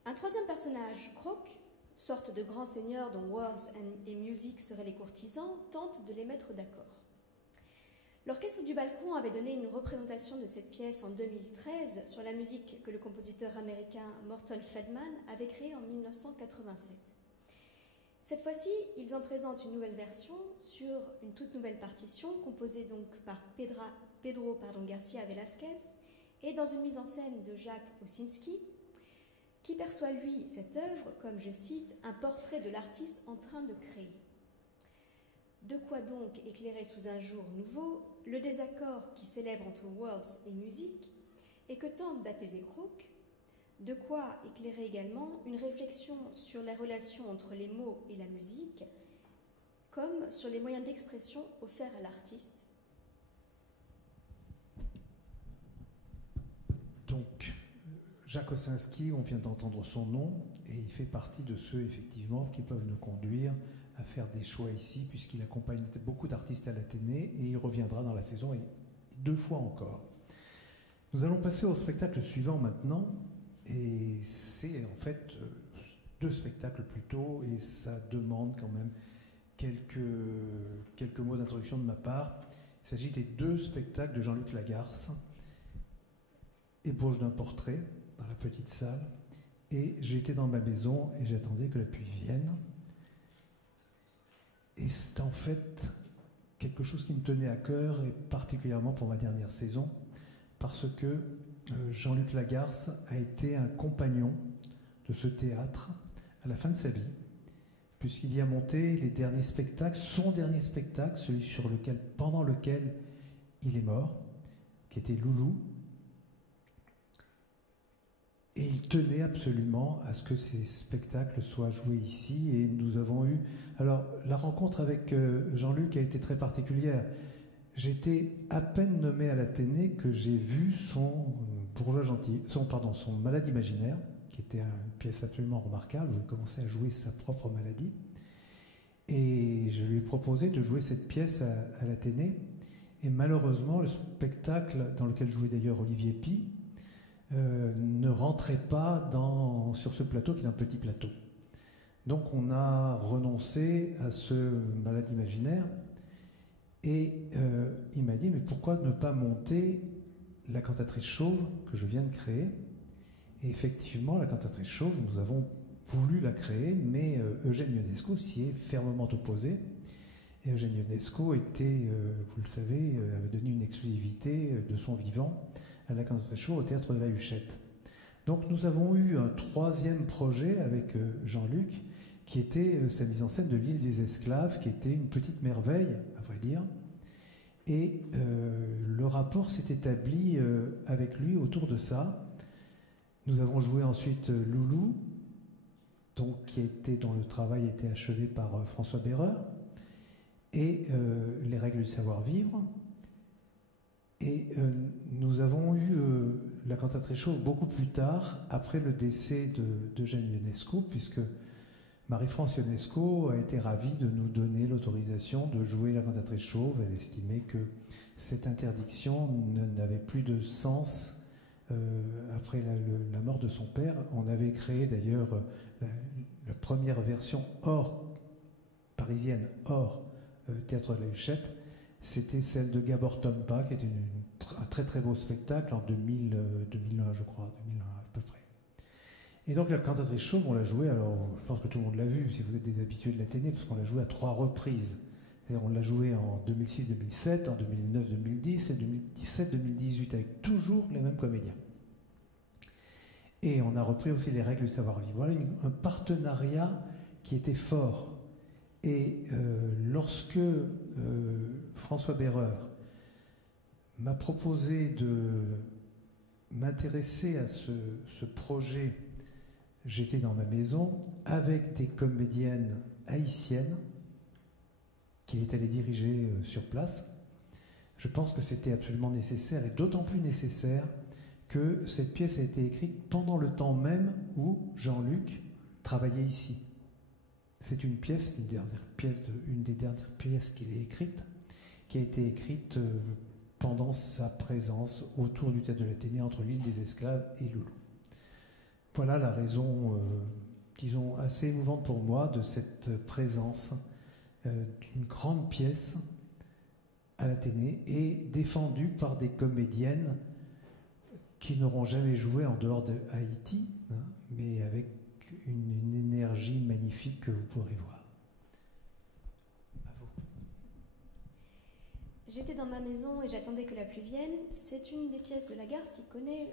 Un troisième personnage, Croc, sorte de grand seigneur dont Words et Music seraient les courtisans, tente de les mettre d'accord. L'orchestre du balcon avait donné une représentation de cette pièce en 2013 sur la musique que le compositeur américain Morton Feldman avait créée en 1987. Cette fois-ci, ils en présentent une nouvelle version sur une toute nouvelle partition composée donc par Pedro Garcia Velázquez et dans une mise en scène de Jacques Osinski, qui perçoit, lui, cette œuvre comme, je cite, un portrait de l'artiste en train de créer. De quoi donc éclairer sous un jour nouveau le désaccord qui s'élève entre Words et musique et que tente d'apaiser Croc, de quoi éclairer également une réflexion sur la relation entre les mots et la musique, comme sur les moyens d'expression offerts à l'artiste. Donc, Jacques Osinski, on vient d'entendre son nom, et il fait partie de ceux, effectivement, qui peuvent nous conduire à faire des choix ici, puisqu'il accompagne beaucoup d'artistes à l'Athénée, et il reviendra dans la saison 2 fois encore. Nous allons passer au spectacle suivant maintenant, et c'est en fait 2 spectacles plutôt, et ça demande quand même quelques mots d'introduction de ma part. Il s'agit des 2 spectacles de Jean-Luc Lagarce, Ébauche d'un portrait, dans la petite salle, et j'étais dans ma maison et j'attendais que la pluie vienne. Et c'est en fait quelque chose qui me tenait à cœur, et particulièrement pour ma dernière saison, parce que Jean-Luc Lagarce a été un compagnon de ce théâtre à la fin de sa vie, puisqu'il y a monté les derniers spectacles, son dernier spectacle, celui pendant lequel il est mort, qui était Loulou. Et il tenait absolument à ce que ces spectacles soient joués ici, et nous avons eu... Alors, la rencontre avec Jean-Luc a été très particulière. J'étais à peine nommé à l'Athénée que j'ai vu son Malade imaginaire, qui était une pièce absolument remarquable, où il commençait à jouer sa propre maladie. Et je lui ai proposé de jouer cette pièce à l'Athénée. Et malheureusement, le spectacle, dans lequel jouait d'ailleurs Olivier Py, ne rentrait pas sur ce plateau qui est un petit plateau. Donc on a renoncé à ce Malade imaginaire, et il m'a dit, mais pourquoi ne pas monter la cantatrice chauve que je viens de créer? Et effectivement, la cantatrice chauve, nous avons voulu la créer, mais Eugène Ionesco s'y est fermement opposé. Et Eugène Ionesco était, vous le savez, avait donné une exclusivité de son vivant à la cantatrice chauve au théâtre de la Huchette. Donc nous avons eu un 3e projet avec Jean-Luc, qui était sa mise en scène de l'île des esclaves, qui était une petite merveille, à vrai dire. Et le rapport s'est établi avec lui autour de ça. Nous avons joué ensuite Loulou, dont le travail était achevé par François Béreur, et Les règles du savoir-vivre. Et nous avons eu la cantatrice chauve beaucoup plus tard, après le décès d'Eugène Ionesco, puisque Marie-France Ionesco a été ravie de nous donner l'autorisation de jouer la cantatrice chauve. Elle estimait que cette interdiction n'avait plus de sens après la mort de son père. On avait créé d'ailleurs la première version parisienne hors théâtre de la Huchette. C'était celle de Gabor Tompa, qui était un très très beau spectacle en 2001, je crois, 2001 à peu près. Et donc la cantatrice chauve, on l'a jouée, alors je pense que tout le monde l'a vu, si vous êtes des habitués de l'Athénée, parce qu'on l'a jouée à 3 reprises. C'est-à-dire on l'a jouée en 2006-2007, en 2009-2010 et 2017-2018, avec toujours les mêmes comédiens. Et on a repris aussi les règles du savoir-vivre. Voilà un partenariat qui était fort. Et lorsque François Béreur m'a proposé de m'intéresser à ce projet, j'étais dans ma maison avec des comédiennes haïtiennes, qu'il est allé diriger sur place. Je pense que c'était absolument nécessaire, et d'autant plus nécessaire que cette pièce a été écrite pendant le temps même où Jean-Luc travaillait ici. C'est une pièce, une des dernières pièces qu'il a écrites, qui a été écrite pendant sa présence autour du théâtre de l'Athénée, entre l'île des Esclaves et Loulou. Voilà la raison, disons, assez émouvante pour moi de cette présence d'une grande pièce à l'Athénée et défendue par des comédiennes qui n'auront jamais joué en dehors de Haïti, hein, mais avec une énergie magnifique que vous pourrez voir. À vous. J'étais dans ma maison et j'attendais que la pluie vienne. C'est une des pièces de Lagarce qui connaît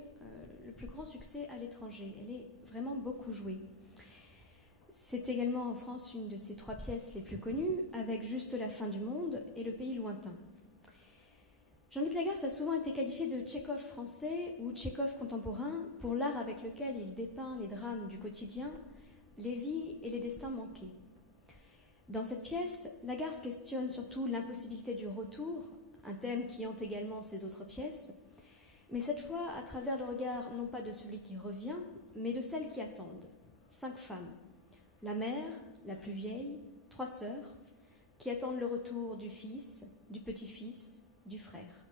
le plus grand succès à l'étranger. Elle est vraiment beaucoup jouée. C'est également en France une de ses 3 pièces les plus connues, avec Juste la fin du monde et Le pays lointain. Jean-Luc Lagarce a souvent été qualifié de Tchekhov français ou Tchekhov contemporain pour l'art avec lequel il dépeint les drames du quotidien, les vies et les destins manqués. Dans cette pièce, Lagarce questionne surtout l'impossibilité du retour, un thème qui hante également ses autres pièces, mais cette fois à travers le regard non pas de celui qui revient, mais de celles qui attendent. 5 femmes, la mère, la plus vieille, 3 sœurs, qui attendent le retour du fils, du petit-fils, du frère,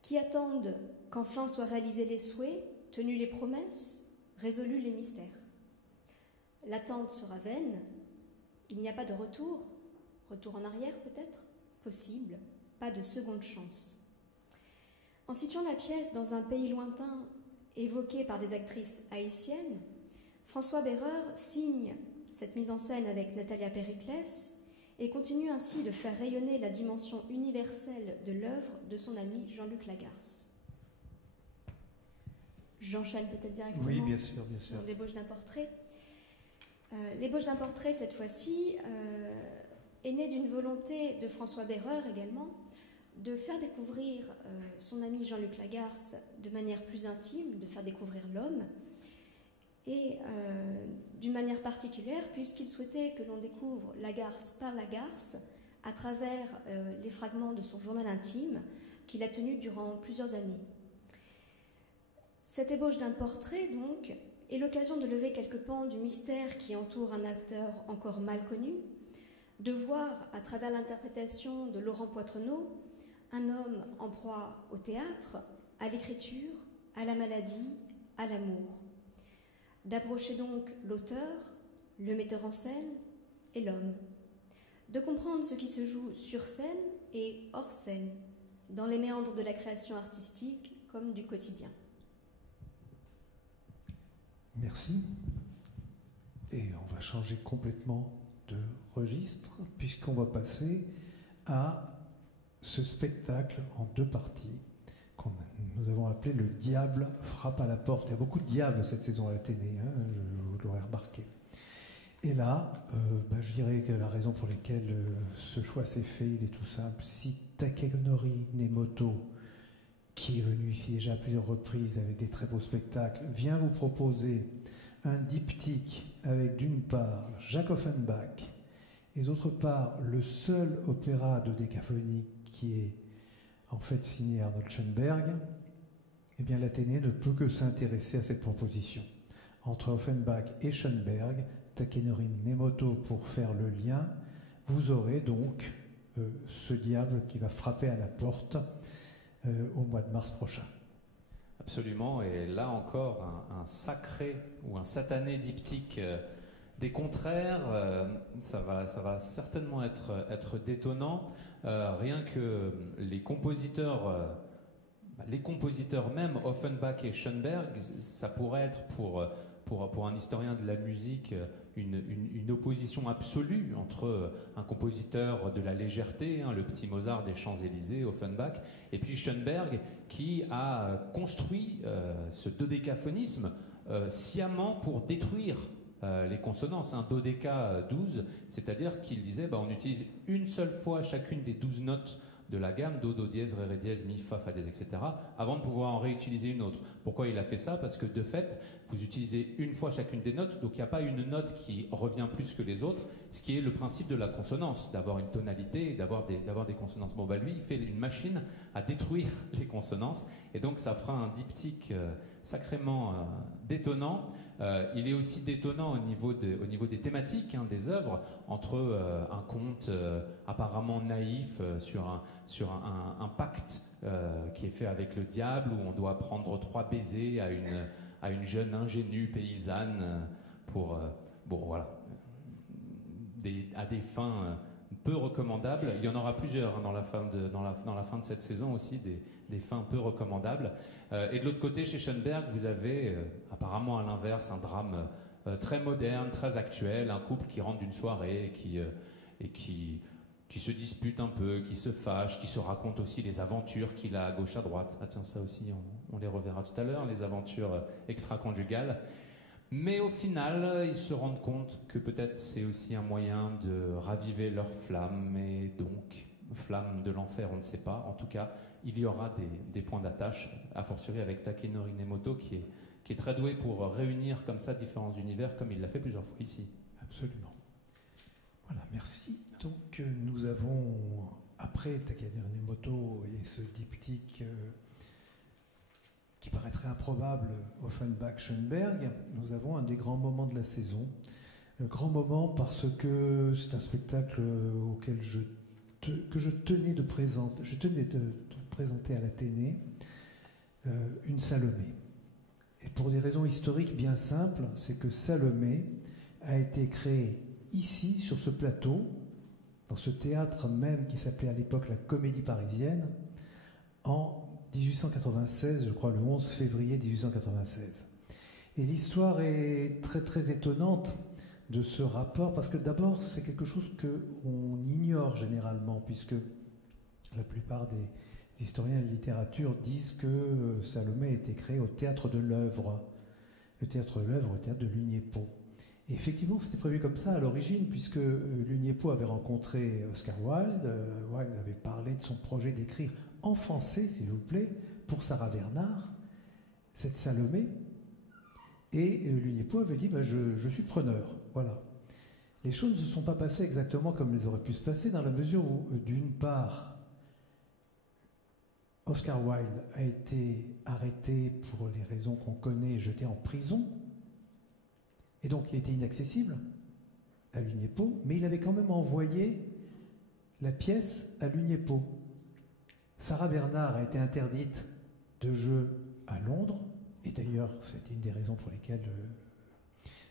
qui attendent qu'enfin soient réalisés les souhaits, tenus les promesses, résolus les mystères. L'attente sera vaine, il n'y a pas de retour en arrière peut-être, possible, pas de seconde chance. En situant la pièce dans un pays lointain évoqué par des actrices haïtiennes, François Béreur signe cette mise en scène avec Natalia Périclès et continue ainsi de faire rayonner la dimension universelle de l'œuvre de son ami Jean-Luc Lagarce. J'enchaîne peut-être directement oui, bien sûr. sur l'ébauche d'un portrait. L'ébauche d'un portrait, cette fois-ci, est née d'une volonté de François Béreur également de faire découvrir son ami Jean-Luc Lagarce de manière plus intime, de faire découvrir l'homme, et d'une manière particulière, puisqu'il souhaitait que l'on découvre Lagarce par Lagarce à travers les fragments de son journal intime qu'il a tenu durant plusieurs années. Cette ébauche d'un portrait, donc, est l'occasion de lever quelques pans du mystère qui entoure un acteur encore mal connu, de voir, à travers l'interprétation de Laurent Poitrenaud, un homme en proie au théâtre, à l'écriture, à la maladie, à l'amour. D'approcher donc l'auteur, le metteur en scène et l'homme. De comprendre ce qui se joue sur scène et hors scène, dans les méandres de la création artistique comme du quotidien. Merci. Et on va changer complètement de registre puisqu'on va passer à ce spectacle en 2 parties que nous avons appelé « Le diable frappe à la porte ». Il y a beaucoup de diables cette saison à l'Athénée, hein, vous l'aurez remarqué. Et là, je dirais que la raison pour laquelle ce choix s'est fait, il est tout simple. Si Takenori Nemoto, qui est venu ici déjà à plusieurs reprises avec des très beaux spectacles, vient vous proposer un diptyque avec d'une part Jacques Offenbach et d'autre part le seul opéra dodécaphonique qui est en fait signé Arnold Schoenberg, eh bien l'Athénée ne peut que s'intéresser à cette proposition. Entre Offenbach et Schoenberg, Takenori Nemoto pour faire le lien, vous aurez donc ce diable qui va frapper à la porte au mois de mars prochain. Absolument, et là encore un sacré ou un satané diptyque des contraires, ça va certainement être détonnant, rien que les compositeurs même, Offenbach et Schoenberg, ça pourrait être pour un historien de la musique une opposition absolue entre un compositeur de la légèreté, hein, le petit Mozart des Champs-Élysées, Offenbach, et puis Schoenberg qui a construit ce dodécaphonisme sciemment pour détruire les consonances, hein, dodéca 12, c'est-à-dire qu'il disait on utilise une seule fois chacune des 12 notes de la gamme, do dièse, ré dièse, mi, fa, fa dièse, etc., avant de pouvoir en réutiliser une autre. Pourquoi il a fait ça? Parce que de fait, vous utilisez une fois chacune des notes, donc il n'y a pas une note qui revient plus que les autres, ce qui est le principe de la consonance, d'avoir une tonalité et d'avoir des consonances. Bon, bah lui, il fait une machine à détruire les consonances, et donc ça fera un diptyque sacrément détonnant. Il est aussi détonnant au niveau des thématiques, des œuvres, entre un conte apparemment naïf sur un pacte qui est fait avec le diable, où on doit prendre 3 baisers à une jeune ingénue paysanne pour à des fins peu recommandables. Il y en aura plusieurs dans la fin de cette saison aussi, des fins peu recommandables. Et de l'autre côté, chez Schoenberg, vous avez apparemment à l'inverse un drame très moderne, très actuel, un couple qui rentre d'une soirée et qui se dispute un peu, qui se fâche, qui se raconte aussi les aventures qu'il a à gauche à droite. Ah tiens, ça aussi, on les reverra tout à l'heure, les aventures extra-conjugales. Mais au final, ils se rendent compte que peut-être c'est aussi un moyen de raviver leur flamme, et donc, flamme de l'enfer, on ne sait pas. En tout cas, il y aura des points d'attache, a fortiori avec Takenori Nemoto, qui est très doué pour réunir comme ça différents univers, comme il l'a fait plusieurs fois ici. Absolument. Voilà, merci. Donc, nous avons, après Takenori Nemoto et ce diptyque qui paraîtrait improbable, Offenbach-Schoenberg, nous avons un des grands moments de la saison. Un grand moment parce que c'est un spectacle auquel je tenais de présenter à l'Athénée, une Salomé. Et pour des raisons historiques bien simples, c'est que Salomé a été créée ici, sur ce plateau, dans ce théâtre même qui s'appelait à l'époque la Comédie Parisienne, en 1896, je crois le 11 février 1896. Et l'histoire est très très étonnante de ce rapport, parce que d'abord c'est quelque chose qu'on ignore généralement, puisque la plupart des historiens de littérature disent que Salomé a été créé au Théâtre de l'Œuvre. Le Théâtre de l'Œuvre, au Théâtre de Lugnepo. Et effectivement, c'était prévu comme ça à l'origine, puisque Lugnepo avait rencontré Oscar Wilde. Wilde avait parlé de son projet d'écrire en français, s'il vous plaît, pour Sarah Bernhardt, cette Salomé. Et Lugnepo avait dit je suis preneur. Voilà. Les choses ne se sont pas passées exactement comme elles auraient pu se passer, dans la mesure où, d'une part, Oscar Wilde a été arrêté pour les raisons qu'on connaît, jeté en prison. Et donc, il était inaccessible à Lugnepo, mais il avait quand même envoyé la pièce à Lugnepo. Sarah Bernhardt a été interdite de jeu à Londres, et d'ailleurs, c'était une des raisons pour lesquelles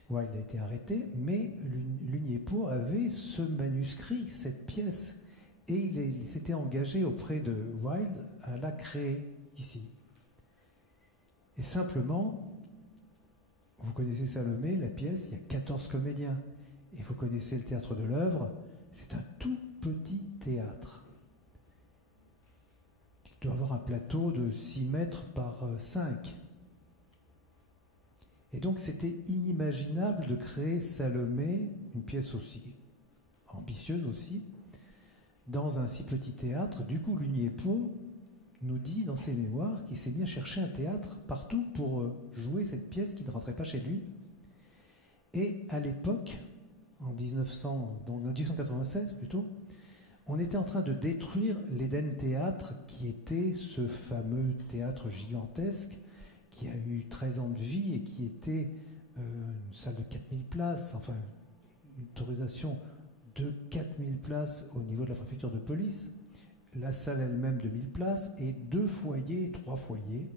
Wilde a été arrêté, mais Lugnepo avait ce manuscrit, cette pièce, et il s'était engagé auprès de Wilde à la créer ici. Et simplement, vous connaissez Salomé, la pièce, il y a 14 comédiens. Et vous connaissez le Théâtre de l'Œuvre, c'est un tout petit théâtre. Il doit avoir un plateau de 6 mètres par 5. Et donc c'était inimaginable de créer Salomé, une pièce aussi ambitieuse aussi, dans un si petit théâtre. Du coup, Lugnepo nous dit dans ses mémoires qu'il s'est bien cherché un théâtre partout pour jouer cette pièce qui ne rentrait pas chez lui. Et à l'époque, en 1896 plutôt, on était en train de détruire l'Eden Théâtre, qui était ce fameux théâtre gigantesque qui a eu 13 ans de vie et qui était une salle de 4000 places, enfin une autorisation de 4000 places au niveau de la préfecture de police, la salle elle-même de 1000 places et 2 foyers, 3 foyers.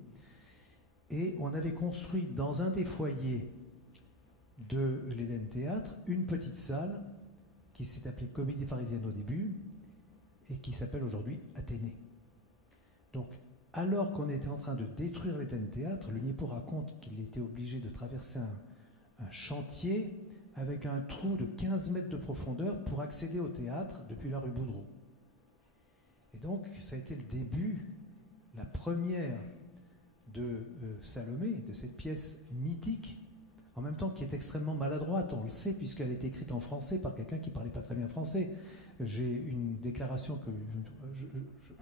Et on avait construit dans un des foyers de l'Eden Théâtre une petite salle qui s'est appelée Comédie Parisienne au début et qui s'appelle aujourd'hui Athénée. Donc, alors qu'on était en train de détruire l'Eden Théâtre, Lugnepo raconte qu'il était obligé de traverser un chantier avec un trou de 15 mètres de profondeur pour accéder au théâtre depuis la rue Boudreau. Et donc, ça a été le début, la première de Salomé, de cette pièce mythique, en même temps qui est extrêmement maladroite, on le sait, puisqu'elle a été écrite en français par quelqu'un qui ne parlait pas très bien français. J'ai une déclaration que je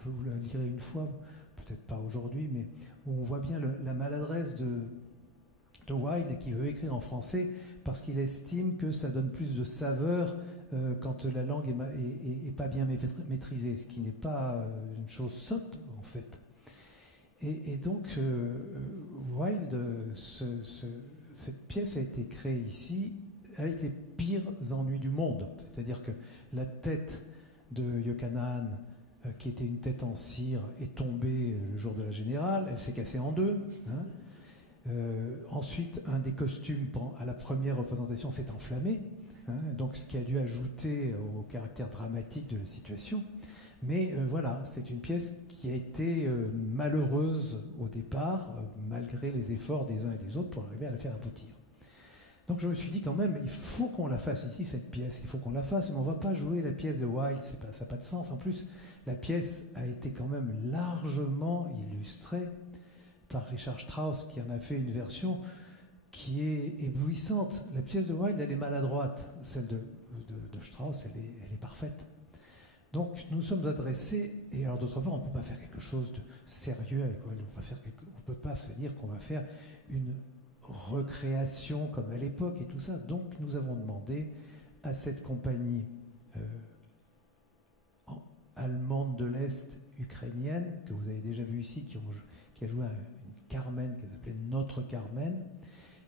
vous la lirai une fois, peut-être pas aujourd'hui, mais où on voit bien la maladresse de Wilde et qui veut écrire en français parce qu'il estime que ça donne plus de saveur quand la langue est pas bien maîtrisée, ce qui n'est pas une chose sotte en fait. Et donc Wilde, cette pièce a été créée ici avec les pires ennuis du monde, c'est-à-dire que la tête de Yochanan, qui était une tête en cire, est tombée le jour de la générale, elle s'est cassée en deux. Ensuite, un des costumes à la première représentation s'est enflammé, donc ce qui a dû ajouter au caractère dramatique de la situation. Mais voilà, c'est une pièce qui a été malheureuse au départ, malgré les efforts des uns et des autres pour arriver à la faire aboutir. Donc je me suis dit quand même, il faut qu'on la fasse ici, cette pièce, il faut qu'on la fasse, mais on ne va pas jouer la pièce de Wilde, ça n'a pas de sens. En plus, la pièce a été quand même largement illustrée par Richard Strauss, qui en a fait une version qui est éblouissante. La pièce de Wilde, elle est maladroite, celle de Strauss, elle est parfaite. Donc nous sommes adressés, et alors d'autre part, on ne peut pas faire quelque chose de sérieux avec Wilde, on ne peut pas se dire qu'on va faire une recréation comme à l'époque et tout ça. Donc nous avons demandé à cette compagnie allemande de l'Est ukrainienne, que vous avez déjà vu ici, qui a joué une Carmen, qui s'appelait Notre Carmen,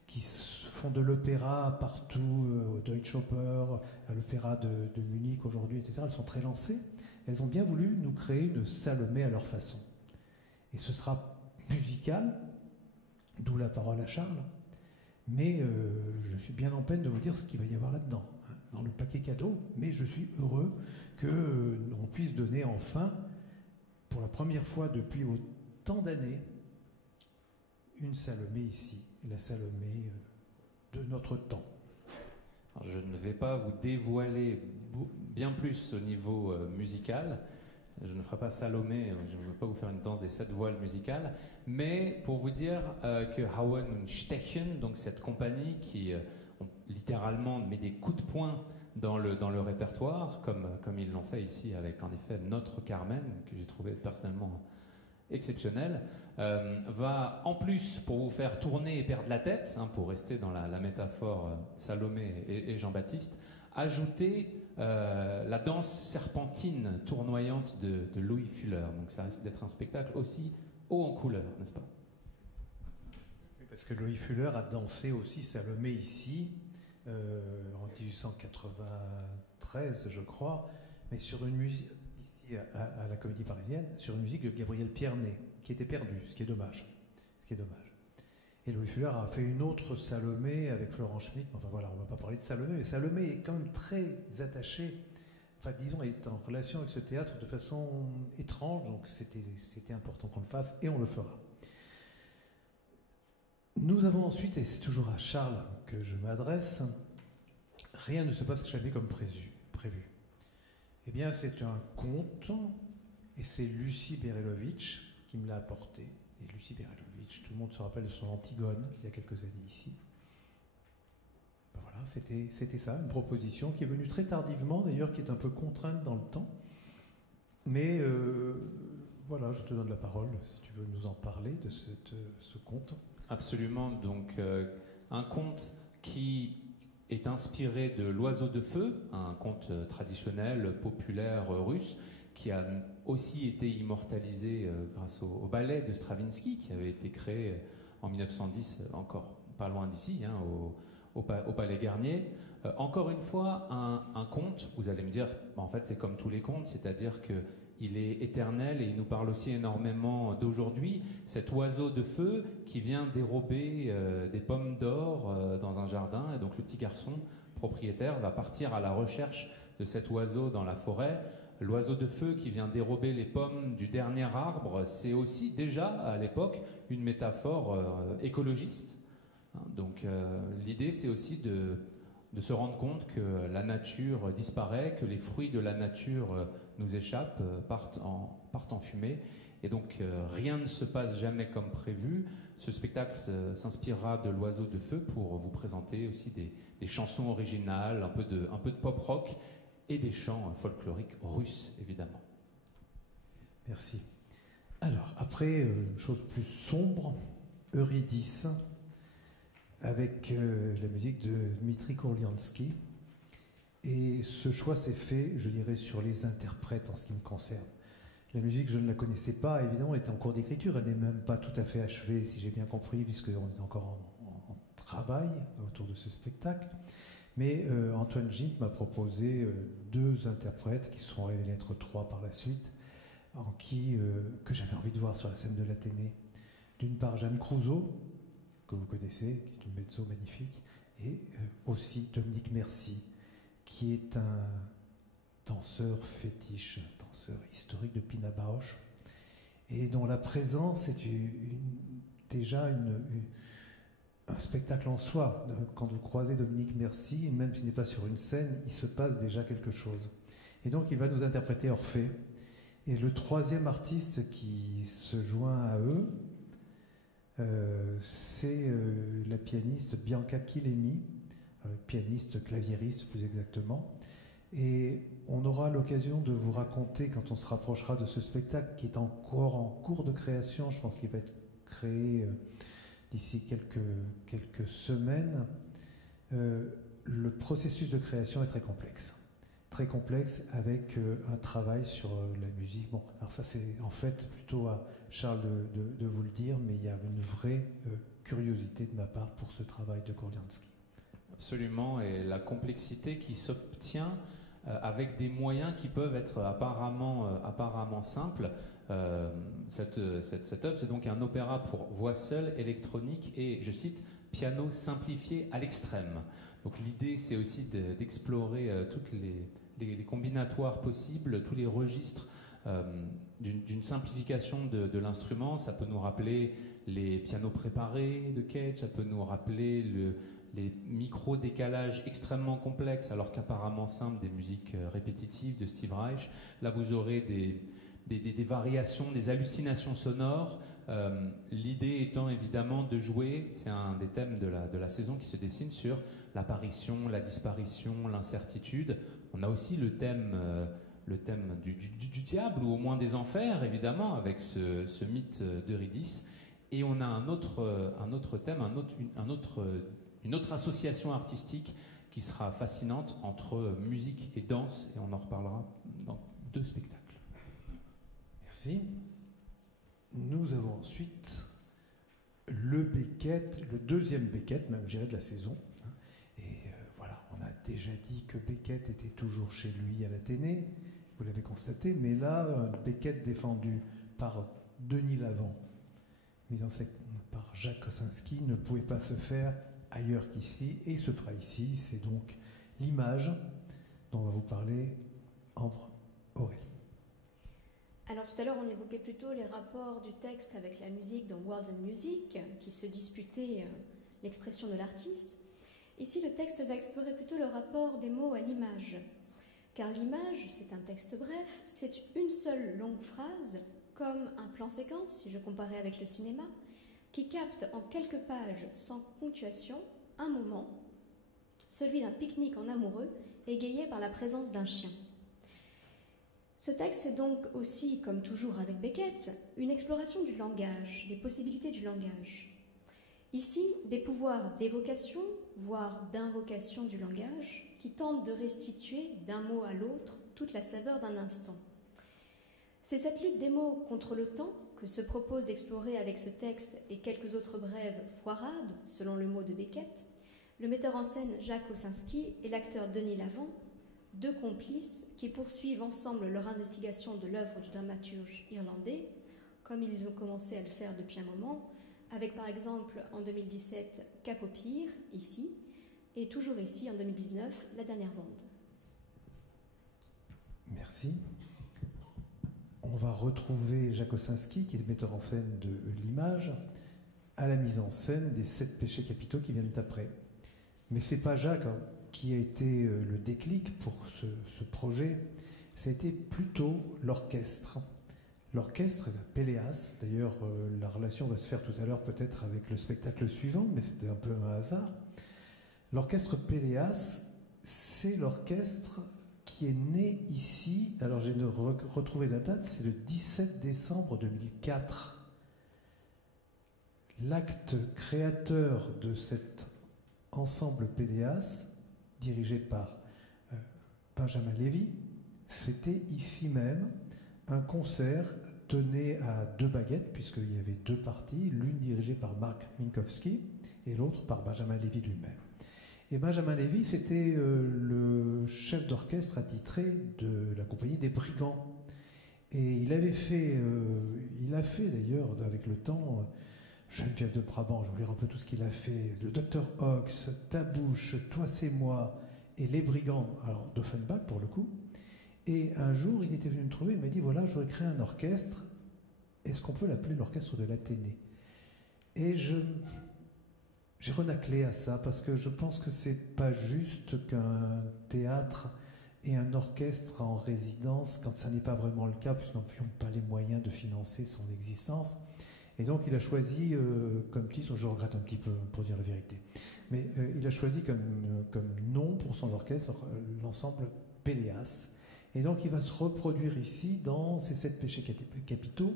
qui font de l'opéra partout, au Deutsche Oper, à l'opéra de Munich aujourd'hui, etc. Elles sont très lancées. Elles ont bien voulu nous créer une Salomé à leur façon. Et ce sera musical, d'où la parole à Charles, mais je suis bien en peine de vous dire ce qu'il va y avoir là-dedans, dans le paquet cadeau, mais je suis heureux qu'on puisse donner enfin, pour la première fois depuis autant d'années, une Salomé ici, la Salomé de notre temps. Alors, je ne vais pas vous dévoiler bien plus au niveau musical. Je ne ferai pas Salomé, je ne veux pas vous faire une danse des 7 voiles musicales, mais pour vous dire que Hauen und Stechen, donc cette compagnie qui littéralement met des coups de poing dans le répertoire, comme ils l'ont fait ici avec en effet Notre Carmen, que j'ai trouvé personnellement exceptionnel, va en plus, pour vous faire tourner et perdre la tête, pour rester dans la métaphore Salomé et Jean-Baptiste, ajouter la danse serpentine tournoyante de Louis Fuller. Donc ça risque d'être un spectacle aussi haut en couleur, n'est-ce pas? Oui, parce que Louis Fuller a dansé aussi Salomé ici, en 1893, je crois, mais sur une musique, ici à la Comédie Parisienne, sur une musique de Gabriel Pierné, qui était perdue, ce qui est dommage. Et Louis Fuller a fait une autre Salomé avec Florent Schmitt. Enfin voilà, on ne va pas parler de Salomé, mais Salomé est quand même très attaché, enfin disons, est en relation avec ce théâtre de façon étrange, donc c'était important qu'on le fasse, et on le fera. Nous avons ensuite, et c'est toujours à Charles que je m'adresse, rien ne se passe jamais comme prévu. Eh bien, c'est un conte, et c'est Lucie Berelovitch qui me l'a apporté. Et Lucie Berelovitch, tout le monde se rappelle de son Antigone, il y a quelques années ici. Ben voilà, c'était ça, une proposition qui est venue très tardivement, d'ailleurs, qui est un peu contrainte dans le temps. Mais voilà, je te donne la parole, si tu veux nous en parler de ce conte. Absolument, donc un conte qui est inspiré de L'Oiseau de Feu, un conte traditionnel, populaire russe, qui a aussi été immortalisé grâce au ballet de Stravinsky, qui avait été créé en 1910, encore pas loin d'ici, au Palais Garnier. Encore une fois, un conte, vous allez me dire, en fait c'est comme tous les contes, c'est-à-dire qu'il est éternel et il nous parle aussi énormément d'aujourd'hui. Cet oiseau de feu qui vient dérober des pommes d'or dans un jardin, et donc le petit garçon propriétaire va partir à la recherche de cet oiseau dans la forêt. L'oiseau de feu qui vient dérober les pommes du dernier arbre, c'est aussi déjà à l'époque une métaphore écologiste. Donc l'idée c'est aussi de se rendre compte que la nature disparaît, que les fruits de la nature nous échappent, partent en fumée, et donc rien ne se passe jamais comme prévu. Ce spectacle s'inspirera de L'Oiseau de Feu pour vous présenter aussi des chansons originales, un peu de pop rock, et des chants folkloriques russes, évidemment. Merci. Alors, après, chose plus sombre, Eurydice, avec la musique de Dmitri Kourliansky. Et ce choix s'est fait, je dirais, sur les interprètes en ce qui me concerne. La musique, je ne la connaissais pas, évidemment, elle était en cours d'écriture, elle n'est même pas tout à fait achevée, si j'ai bien compris, puisqu'on est encore en travail autour de ce spectacle. Mais Antoine Ginte m'a proposé deux interprètes, qui se sont révélés être trois par la suite, que j'avais envie de voir sur la scène de l'Athénée. D'une part, Jeanne Crouzeau, que vous connaissez, qui est une mezzo magnifique, et aussi Dominique Mercy, qui est un danseur fétiche, un danseur historique de Pina Bausch, et dont la présence est déjà un spectacle en soi. Quand vous croisez Dominique Mercy, même s'il n'est pas sur une scène, il se passe déjà quelque chose. Et donc il va nous interpréter Orphée. Et le troisième artiste qui se joint à eux, c'est la pianiste Bianca Chilemi, pianiste, claviériste plus exactement. Et on aura l'occasion de vous raconter, quand on se rapprochera de ce spectacle qui est encore en cours de création, je pense qu'il va être créé d'ici quelques semaines, le processus de création est très complexe. Très complexe avec un travail sur la musique. Bon, alors ça c'est en fait plutôt à Charles de vous le dire, mais il y a une vraie curiosité de ma part pour ce travail de Kourliansky. Absolument, et la complexité qui s'obtient avec des moyens qui peuvent être apparemment simples. Cette œuvre, c'est donc un opéra pour voix seule, électronique et, je cite, piano simplifié à l'extrême. Donc l'idée, c'est aussi d'explorer toutes les combinatoires possibles, tous les registres d'une simplification de l'instrument. Ça peut nous rappeler les pianos préparés de Cage, ça peut nous rappeler les micro-décalages extrêmement complexes, alors qu'apparemment simples, des musiques répétitives de Steve Reich. Là, vous aurez des variations, des hallucinations sonores. L'idée étant évidemment de jouer, c'est un des thèmes de la saison qui se dessine sur l'apparition, la disparition, l'incertitude. On a aussi le thème du diable, ou au moins des enfers, évidemment, avec ce mythe d'Eurydice. Et on a un autre thème, une autre association artistique qui sera fascinante entre musique et danse, et on en reparlera dans 2 spectacles. Merci. Nous avons ensuite le Beckett, le deuxième Beckett, même je dirais de la saison. Et voilà, on a déjà dit que Beckett était toujours chez lui à l'Athénée, vous l'avez constaté, mais là, Beckett défendu par Denis Lavant, mis en scène par Jacques Kosinski, ne pouvait pas se faire ailleurs qu'ici, et se fera ici. C'est donc l'image dont va vous parler Ambre Aurélie. Alors tout à l'heure, on évoquait plutôt les rapports du texte avec la musique dans Words and Music, qui se disputaient l'expression de l'artiste. Ici, le texte va explorer plutôt le rapport des mots à l'image. Car l'image, c'est un texte bref, c'est une seule longue phrase, comme un plan séquence, si je comparais avec le cinéma, qui capte en quelques pages, sans ponctuation, un moment, celui d'un pique-nique en amoureux, égayé par la présence d'un chien. Ce texte est donc aussi, comme toujours avec Beckett, une exploration du langage, des possibilités du langage. Ici, des pouvoirs d'évocation, voire d'invocation du langage, qui tentent de restituer d'un mot à l'autre toute la saveur d'un instant. C'est cette lutte des mots contre le temps que se propose d'explorer avec ce texte et quelques autres brèves foirades, selon le mot de Beckett, le metteur en scène Jacques Kosinski et l'acteur Denis Lavant, 2 complices qui poursuivent ensemble leur investigation de l'œuvre du dramaturge irlandais, comme ils ont commencé à le faire depuis un moment, avec par exemple en 2017 Cap au pire, ici, et toujours ici en 2019, La dernière bande. Merci. On va retrouver Jacques Kosinski, qui est le metteur en scène de l'image, à la mise en scène des 7 péchés capitaux qui viennent après. Mais c'est pas Jacques qui a été le déclic pour ce projet, ça a été plutôt l'orchestre. L'orchestre, Péléas, d'ailleurs la relation va se faire tout à l'heure peut-être avec le spectacle suivant, mais c'était un peu un hasard. L'orchestre Péléas, c'est l'orchestre qui est né ici. Alors j'ai retrouvé la date, c'est le 17 décembre 2004. L'acte créateur de cet ensemble Péléas, dirigé par Benjamin Lévy, c'était ici même un concert donné à deux baguettes, puisqu'il y avait deux parties, l'une dirigée par Marc Minkowski et l'autre par Benjamin Lévy lui-même. Et Benjamin Lévy, c'était le chef d'orchestre attitré de la compagnie des Brigands. Et il a fait d'ailleurs, avec le temps, Geneviève de Brabant, je vais vous lire un peu tout ce qu'il a fait, le Dr Ox, Tabouche, Toi c'est moi, et les Brigands, alors d'Offenbach pour le coup. Et un jour, il était venu me trouver, il m'a dit, voilà, je voudrais créer un orchestre, est-ce qu'on peut l'appeler l'orchestre de l'Athénée? Et j'ai renaclé à ça, parce que je pense que c'est pas juste qu'un théâtre ait un orchestre en résidence, quand ça n'est pas vraiment le cas, puisque nous n'avions pas les moyens de financer son existence. Et donc il a choisi comme titre, je regrette un petit peu pour dire la vérité, mais il a choisi comme nom pour son orchestre l'ensemble Péléas. Et donc il va se reproduire ici dans ces 7 péchés capitaux.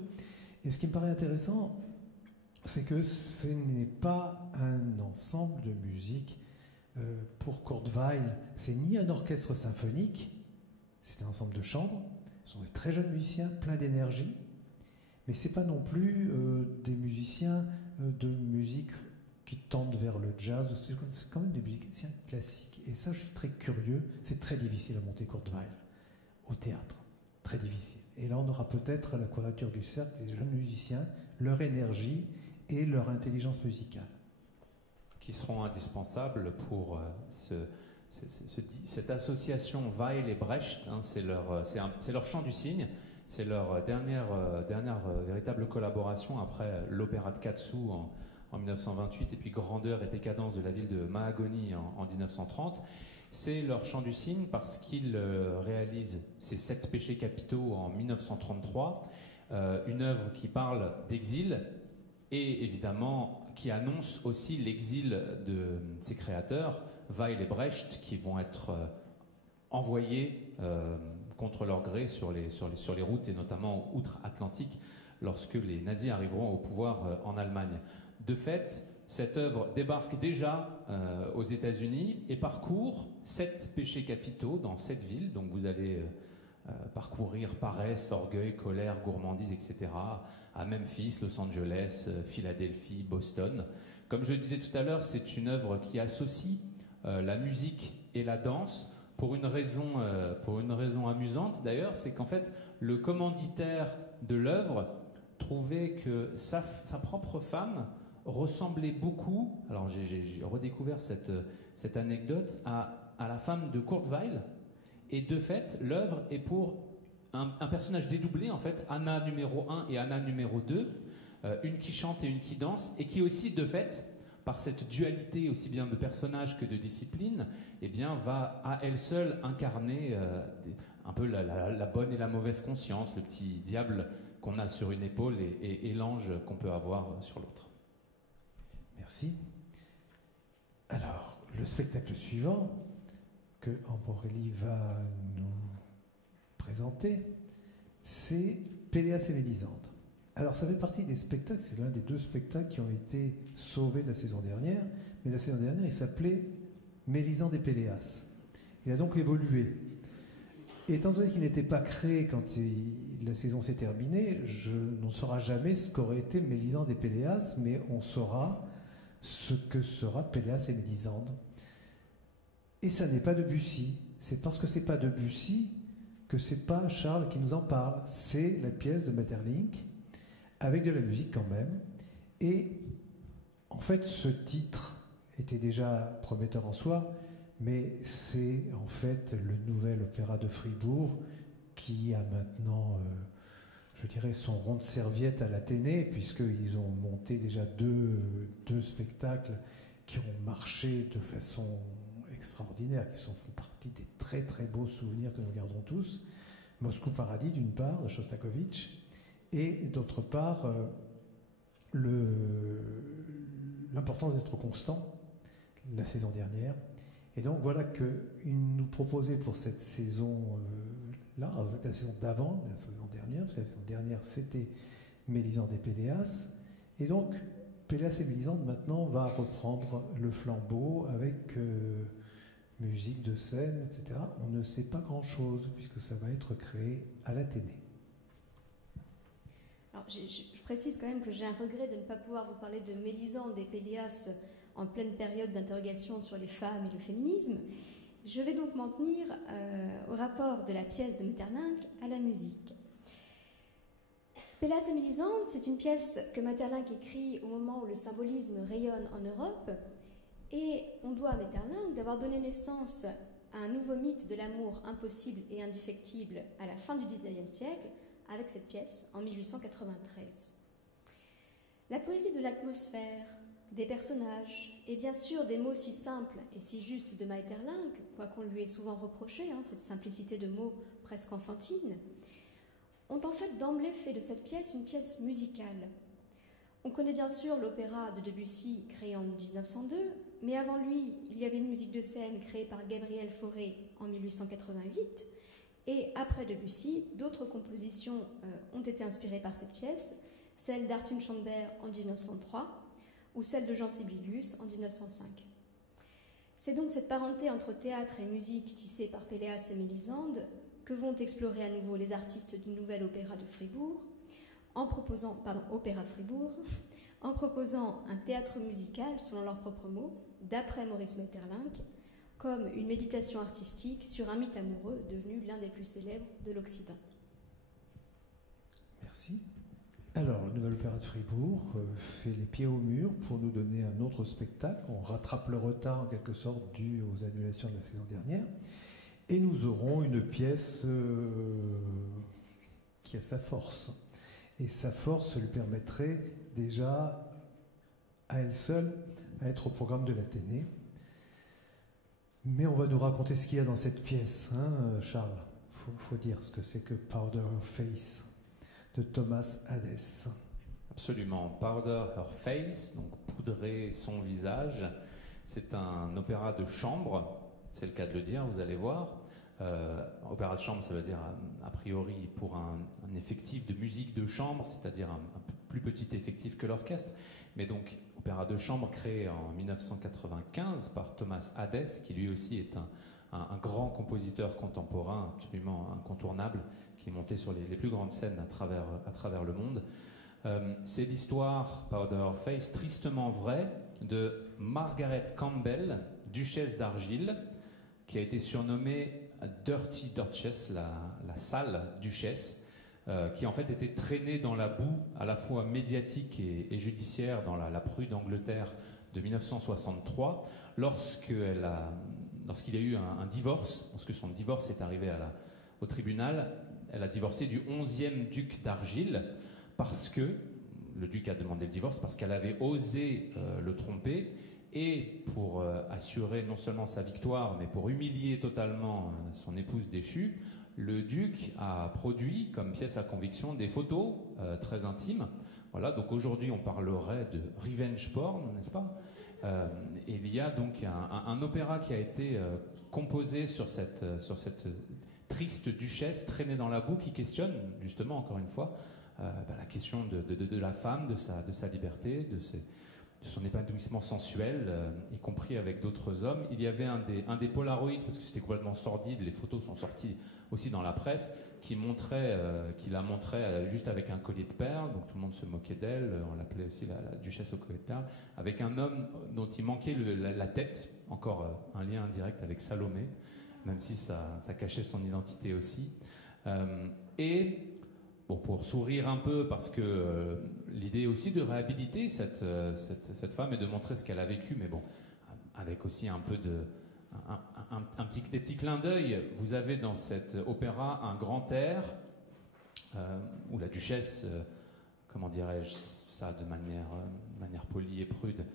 Et ce qui me paraît intéressant, c'est que ce n'est pas un ensemble de musique pour Kurt Weill. C'est ni un orchestre symphonique, c'est un ensemble de chambres. Ce sont des très jeunes musiciens, pleins d'énergie. Mais ce n'est pas non plus des musiciens de musique qui tendent vers le jazz. C'est quand même des musiciens classiques. Et ça, je suis très curieux. C'est très difficile à monter Kurt Weill au théâtre. Très difficile. Et là, on aura peut-être la quadrature du cercle des jeunes musiciens, leur énergie et leur intelligence musicale. Qui seront indispensables pour cette association Weill et Brecht. Hein, c'est leur chant du cygne. C'est leur dernière véritable collaboration après l'opéra de Katsu en 1928 et puis Grandeur et décadence de la ville de Mahagoni en 1930. C'est leur chant du cygne parce qu'ils réalisent ces 7 péchés capitaux en 1933, une œuvre qui parle d'exil et évidemment qui annonce aussi l'exil de ses créateurs, Weill et Brecht, qui vont être envoyés contre leur gré sur les routes et notamment outre-Atlantique lorsque les nazis arriveront au pouvoir en Allemagne. De fait, cette œuvre débarque déjà aux États-Unis et parcourt 7 péchés capitaux dans 7 villes. Donc vous allez parcourir paresse, orgueil, colère, gourmandise, etc. à Memphis, Los Angeles, Philadelphie, Boston. Comme je le disais tout à l'heure, c'est une œuvre qui associe la musique et la danse pour une raison amusante d'ailleurs, c'est qu'en fait le commanditaire de l'œuvre trouvait que sa propre femme ressemblait beaucoup, alors j'ai redécouvert cette anecdote, à la femme de Kurt Weill, et de fait l'œuvre est pour un personnage dédoublé en fait, Anna numéro 1 et Anna numéro 2, une qui chante et une qui danse, et qui aussi de fait, par cette dualité aussi bien de personnages que de discipline, eh bien, va à elle seule incarner un peu la bonne et la mauvaise conscience, le petit diable qu'on a sur une épaule et l'ange qu'on peut avoir sur l'autre. Merci. Alors, le spectacle suivant que Amborelli va nous présenter, c'est Péléas et Mélisande. Alors, ça fait partie des spectacles, c'est l'un des 2 spectacles qui ont été sauvés de la saison dernière, mais la saison dernière, il s'appelait Mélisande et Péléas. Il a donc évolué. Et étant donné qu'il n'était pas créé quand la saison s'est terminée, on ne saura jamais ce qu'aurait été Mélisande et Péléas, mais on saura ce que sera Péléas et Mélisande. Et ça n'est pas Debussy. C'est parce que c'est pas Debussy que c'est pas Charles qui nous en parle. C'est la pièce de Maeterlinck, avec de la musique quand même. Et en fait, ce titre était déjà prometteur en soi, mais c'est en fait le nouvel opéra de Fribourg qui a maintenant, je dirais, son rond de serviette à l'Athénée, puisqu'ils ont monté déjà deux spectacles qui ont marché de façon extraordinaire, qui font partie des très très beaux souvenirs que nous gardons tous. Moscou Paradis d'une part, de Shostakovich, et d'autre part l'importance d'être constant la saison dernière. Et donc voilà qu'il nous proposait pour cette saison-là, c'était la saison d'avant, la saison dernière, parce que la saison dernière c'était Mélisande et Péléas. Et donc Péléas et Mélisande maintenant va reprendre le flambeau avec musique de scène, etc. On ne sait pas grand-chose puisque ça va être créé à l'Athénée. Alors, je précise quand même que j'ai un regret de ne pas pouvoir vous parler de Mélisande et Péléas en pleine période d'interrogation sur les femmes et le féminisme. Je vais donc m'en tenir au rapport de la pièce de Maeterlinck à la musique. Péléas et Mélisande, c'est une pièce que Maeterlinck écrit au moment où le symbolisme rayonne en Europe, et on doit à Maeterlinck d'avoir donné naissance à un nouveau mythe de l'amour impossible et indéfectible à la fin du XIXe siècle, avec cette pièce en 1893. La poésie de l'atmosphère, des personnages, et bien sûr des mots si simples et si justes de Maeterlinck, quoiqu'on lui ait souvent reproché, cette simplicité de mots presque enfantine, ont en fait d'emblée fait de cette pièce une pièce musicale. On connaît bien sûr l'opéra de Debussy créé en 1902, mais avant lui, il y avait une musique de scène créée par Gabriel Fauré en 1888, et après Debussy, d'autres compositions ont été inspirées par cette pièce, celle d'Arthur Schoenberg en 1903 ou celle de Jean Sibelius en 1905. C'est donc cette parenté entre théâtre et musique tissée par Péléas et Mélisande que vont explorer à nouveau les artistes du nouvel opéra de Fribourg, Opéra Fribourg, en proposant un théâtre musical, selon leurs propres mots, d'après Maurice Maeterlinck, comme une méditation artistique sur un mythe amoureux devenu l'un des plus célèbres de l'Occident. Merci. Alors, le Nouvel Opéra de Fribourg fait les pieds au mur pour nous donner un autre spectacle. On rattrape le retard en quelque sorte dû aux annulations de la saison dernière. Et nous aurons une pièce qui a sa force. Et sa force lui permettrait déjà, à elle seule, à être au programme de l'Athénée. Mais on va nous raconter ce qu'il y a dans cette pièce, Charles. Faut dire ce que c'est que Powder Her Face de Thomas Hadès. Absolument. Powder Her Face, donc poudrer son visage. C'est un opéra de chambre, c'est le cas de le dire, vous allez voir. Opéra de chambre, ça veut dire a priori pour un effectif de musique de chambre, c'est-à-dire un plus petit effectif que l'orchestre. Mais donc, opéra de chambre créé en 1995 par Thomas Hadès, qui lui aussi est un grand compositeur contemporain absolument incontournable, qui est monté sur les plus grandes scènes à travers le monde. C'est l'histoire, Powder Her Face, tristement vraie, de Margaret Campbell, duchesse d'Argyll, qui a été surnommée Dirty Duchess, la sale duchesse, qui en fait était traînée dans la boue à la fois médiatique et judiciaire dans la Prue d'Angleterre de 1963, lorsqu'il y a eu un divorce, lorsque son divorce est arrivé au tribunal. Elle a divorcé du 11e duc d'Argyll parce que le duc a demandé le divorce, parce qu'elle avait osé le tromper. Et pour assurer non seulement sa victoire, mais pour humilier totalement son épouse déchue, le duc a produit comme pièce à conviction des photos très intimes. Voilà, donc aujourd'hui on parlerait de revenge porn, n'est-ce pas ? Et il y a donc un opéra qui a été composé sur cette triste duchesse traînée dans la boue, qui questionne justement encore une fois la question de la femme, de sa liberté, de son épanouissement sensuel, y compris avec d'autres hommes. Il y avait un des Polaroids, parce que c'était complètement sordide, les photos sont sorties aussi dans la presse, qui la montrait juste avec un collier de perles, donc tout le monde se moquait d'elle, on l'appelait aussi la duchesse au collier de perles, avec un homme dont il manquait la tête, encore un lien indirect avec Salomé, même si ça cachait son identité aussi. Et bon, pour sourire un peu, parce que l'idée aussi de réhabiliter cette femme et de montrer ce qu'elle a vécu, mais bon, avec aussi un peu des petits clins d'œil. Vous avez dans cet opéra un grand air où la duchesse, comment dirais-je ça de manière polie et prude,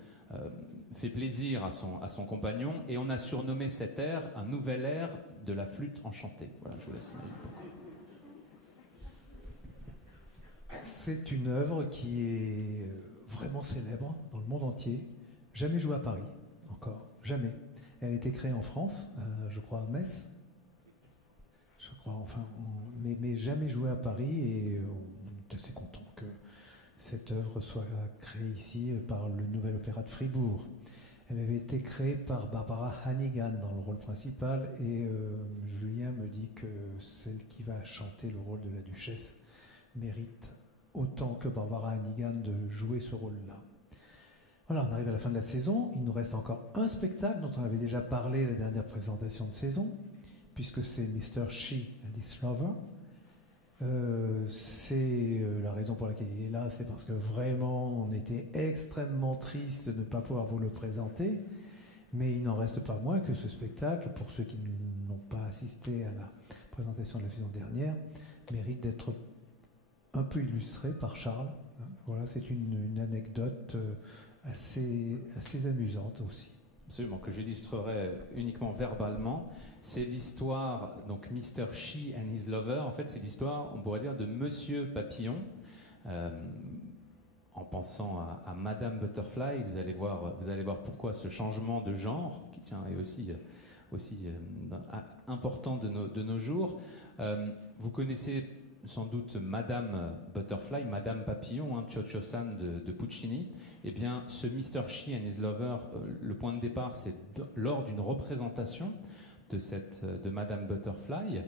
fait plaisir à son compagnon, et on a surnommé cet air un nouvel air de la flûte enchantée. Voilà, je vous laisse imaginer pourquoi. C'est une œuvre qui est vraiment célèbre dans le monde entier, jamais jouée à Paris, encore, jamais. Elle a été créée en France, je crois à Metz, je crois, enfin, mais jamais jouée à Paris, et on est assez content que cette œuvre soit créée ici par le Nouvel Opéra de Fribourg. Elle avait été créée par Barbara Hannigan dans le rôle principal, et Julien me dit que celle qui va chanter le rôle de la duchesse mérite autant que Barbara Hannigan de jouer ce rôle-là. Voilà, on arrive à la fin de la saison. Il nous reste encore un spectacle dont on avait déjà parlé à la dernière présentation de saison, puisque c'est Mr. She and His Lover. C'est la raison pour laquelle il est là, c'est parce que vraiment on était extrêmement triste de ne pas pouvoir vous le présenter, mais il n'en reste pas moins que ce spectacle, pour ceux qui n'ont pas assisté à la présentation de la saison dernière, mérite d'être un peu illustré par Charles. Voilà, c'est une anecdote assez amusante aussi. Absolument, que j'illustrerai uniquement verbalement. C'est l'histoire, donc Mr. She and His Lover, en fait c'est l'histoire, on pourrait dire, de Monsieur Papillon. En pensant à Madame Butterfly, vous allez voir pourquoi ce changement de genre, qui est aussi important de nos jours. Vous connaissez sans doute Madame Butterfly, Madame Papillon, Cho-Cho-san de Puccini. Eh bien, ce Mr. She and His Lover, le point de départ, c'est lors d'une représentation de Madame Butterfly.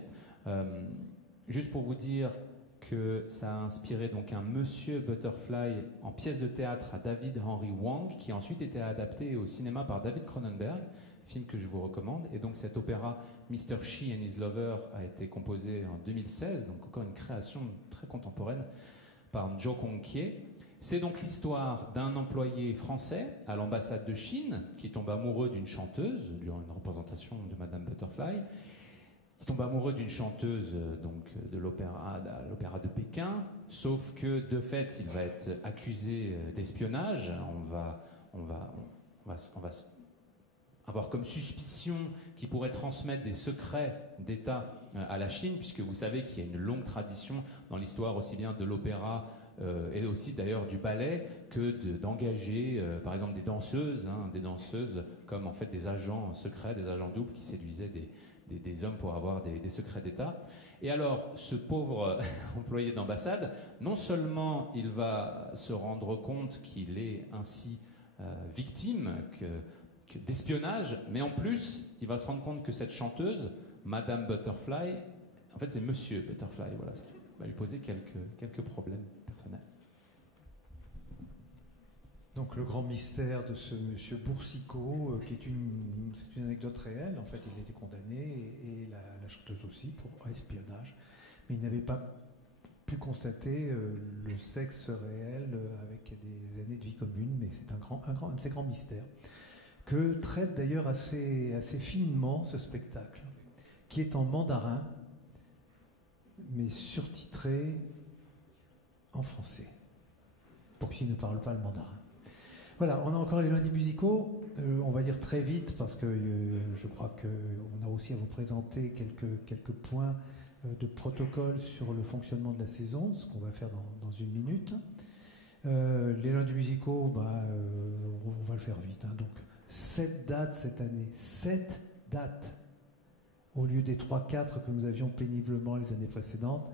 Juste pour vous dire que ça a inspiré donc un Monsieur Butterfly en pièce de théâtre à David Henry Hwang, qui a ensuite été adapté au cinéma par David Cronenberg, film que je vous recommande. Et donc cet opéra Mr. She and His Lover a été composé en 2016, donc encore une création très contemporaine par Jo Kong-kie. C'est donc l'histoire d'un employé français à l'ambassade de Chine qui tombe amoureux d'une chanteuse durant une représentation de Madame Butterfly. Il tombe amoureux d'une chanteuse donc de l'opéra de Pékin, sauf que de fait il va être accusé d'espionnage. On va avoir comme suspicion qu'il pourrait transmettre des secrets d'État à la Chine, puisque vous savez qu'il y a une longue tradition dans l'histoire aussi bien de l'opéra et aussi d'ailleurs du ballet que d'engager par exemple des danseuses comme en fait des agents secrets, des agents doubles qui séduisaient des hommes pour avoir des secrets d'État. Et alors ce pauvre employé d'ambassade, non seulement il va se rendre compte qu'il est ainsi victime d'espionnage, mais en plus il va se rendre compte que cette chanteuse, Madame Butterfly, en fait c'est Monsieur Butterfly, voilà, ce qui va lui poser quelques problèmes personnels. Donc le grand mystère de ce monsieur Boursicot, c'est une anecdote réelle. En fait, il a été condamné, et la chanteuse aussi, pour espionnage, mais il n'avait pas pu constater le sexe réel avec des années de vie commune. Mais c'est un de ces grands mystères que traite d'ailleurs assez finement ce spectacle, qui est en mandarin, mais surtitré en français, pour qui ne parle pas le mandarin. Voilà, on a encore les lundis musicaux, on va dire très vite, parce que je crois qu'on a aussi à vous présenter quelques points de protocole sur le fonctionnement de la saison, ce qu'on va faire dans une minute. Les lundis musicaux, on va le faire vite, hein. Donc 7 dates cette année, 7 dates. Au lieu des 3-4 que nous avions péniblement les années précédentes,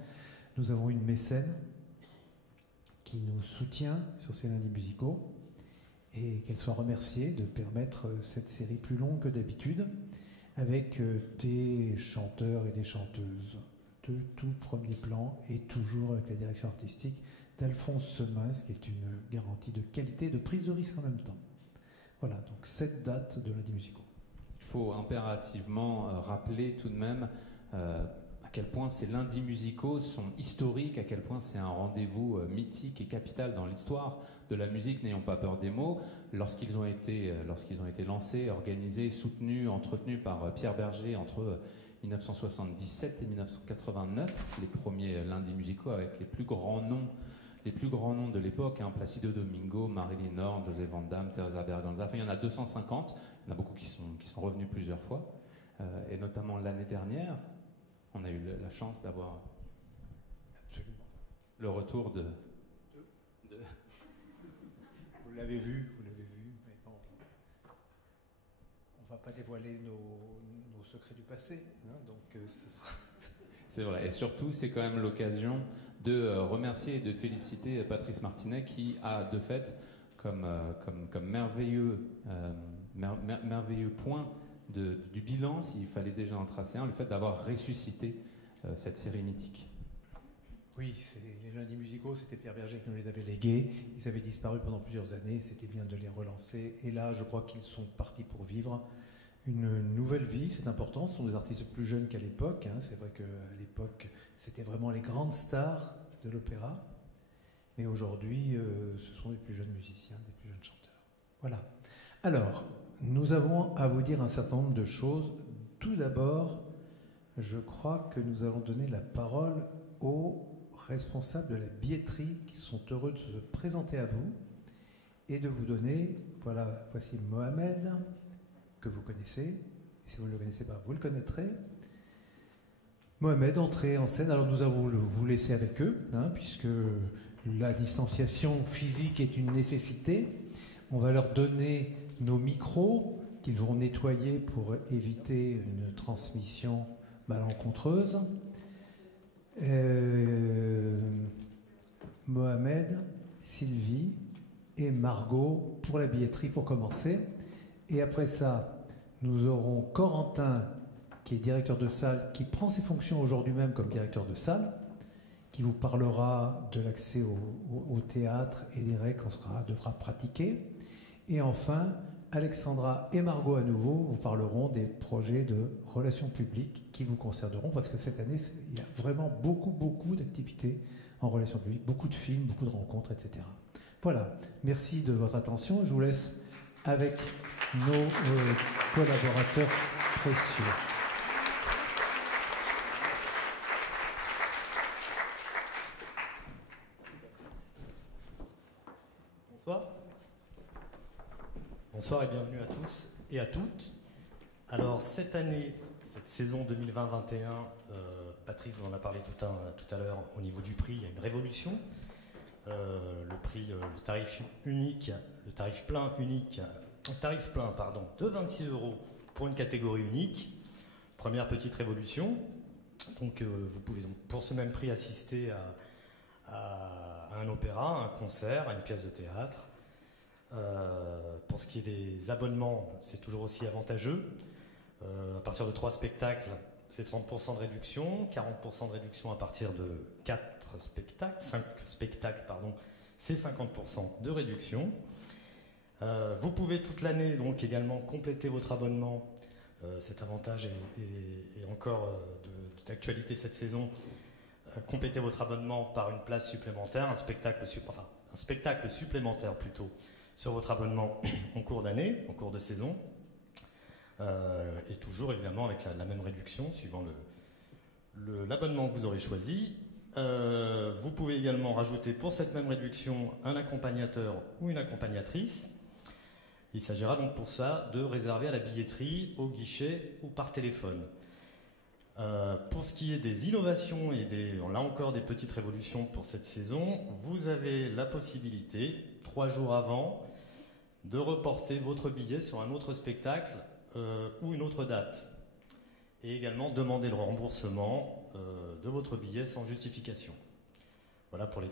nous avons une mécène qui nous soutient sur ces lundis musicaux, et qu'elle soit remerciée de permettre cette série plus longue que d'habitude, avec des chanteurs et des chanteuses de tout premier plan, et toujours avec la direction artistique d'Alphonse Semin, ce qui est une garantie de qualité et de prise de risque en même temps. Voilà, donc 7 dates de lundis musicaux. Il faut impérativement rappeler tout de même à quel point ces lundis musicaux sont historiques, à quel point c'est un rendez-vous mythique et capital dans l'histoire de la musique, n'ayons pas peur des mots. Lorsqu'ils ont été lancés, organisés, soutenus, entretenus par Pierre Berger entre 1977 et 1989, les premiers lundis musicaux avec les plus grands noms de l'époque, hein, Placido Domingo, Marilyn Horne, José Van Damme, Teresa Berganza, enfin il y en a 250, il y en a beaucoup qui sont revenus plusieurs fois, et notamment l'année dernière, on a eu la chance d'avoir le retour de... Vous l'avez vu, mais bon, On va pas dévoiler nos secrets du passé, hein, donc ce sera... C'est vrai, et surtout c'est quand même l'occasion de remercier et de féliciter Patrice Martinet qui a de fait comme merveilleux point du bilan, s'il fallait déjà en tracer un, le fait d'avoir ressuscité cette série mythique. Oui, les lundis musicaux, c'était Pierre Berger qui nous les avait légués. Ils avaient disparu pendant plusieurs années, c'était bien de les relancer. Et là, je crois qu'ils sont partis pour vivre une nouvelle vie, c'est important. Ce sont des artistes plus jeunes qu'à l'époque. Hein. C'est vrai qu'à l'époque, c'était vraiment les grandes stars de l'opéra. Mais aujourd'hui, ce sont des plus jeunes musiciens, des plus jeunes chanteurs. Voilà. Alors, nous avons à vous dire un certain nombre de choses. Tout d'abord, je crois que nous allons donner la parole aux responsables de la billetterie qui sont heureux de se présenter à vous et de vous donner, voilà, voici Mohamed, que vous connaissez, et si vous ne le connaissez pas, vous le connaîtrez. Mohamed, entrez en scène. Alors nous allons vous laisser avec eux, hein, puisque la distanciation physique est une nécessité. On va leur donner nos micros qu'ils vont nettoyer pour éviter une transmission malencontreuse. Mohamed, Sylvie et Margot pour la billetterie pour commencer. Et après ça, nous aurons Corentin, qui est directeur de salle, qui prend ses fonctions aujourd'hui même comme directeur de salle, qui vous parlera de l'accès au théâtre et des règles qu'on devra pratiquer. Et enfin, Alexandra et Margot à nouveau vous parleront des projets de relations publiques qui vous concerneront, parce que cette année, il y a vraiment beaucoup d'activités en relations publiques, beaucoup de films, beaucoup de rencontres, etc. Voilà, merci de votre attention. Je vous laisse avec nos collaborateurs précieux. Bonsoir. Bonsoir et bienvenue à tous et à toutes. Alors cette année, cette saison 2020-21, Patrice vous en a parlé tout à l'heure au niveau du prix, il y a une révolution. Le tarif unique, le tarif plein unique, de 26 € pour une catégorie unique. Première petite révolution. Donc vous pouvez donc pour ce même prix assister à un opéra, à un concert, à une pièce de théâtre. Pour ce qui est des abonnements, c'est toujours aussi avantageux. À partir de 3 spectacles, c'est 30% de réduction, 40% de réduction à partir de 5 spectacles, c'est 50% de réduction. Vous pouvez toute l'année donc également compléter votre abonnement. Cet avantage est encore d'actualité cette saison. Compléter votre abonnement par une place supplémentaire, un spectacle supplémentaire plutôt, sur votre abonnement en cours d'année, en cours de saison, et toujours évidemment avec la même réduction suivant l'abonnement que vous aurez choisi. Vous pouvez également rajouter pour cette même réduction un accompagnateur ou une accompagnatrice. Il s'agira donc pour ça de réserver à la billetterie, au guichet ou par téléphone. Pour ce qui est des innovations et là encore des petites révolutions pour cette saison, vous avez la possibilité, 3 jours avant, de reporter votre billet sur un autre spectacle ou une autre date. Et également demander le remboursement de votre billet sans justification. Voilà pour les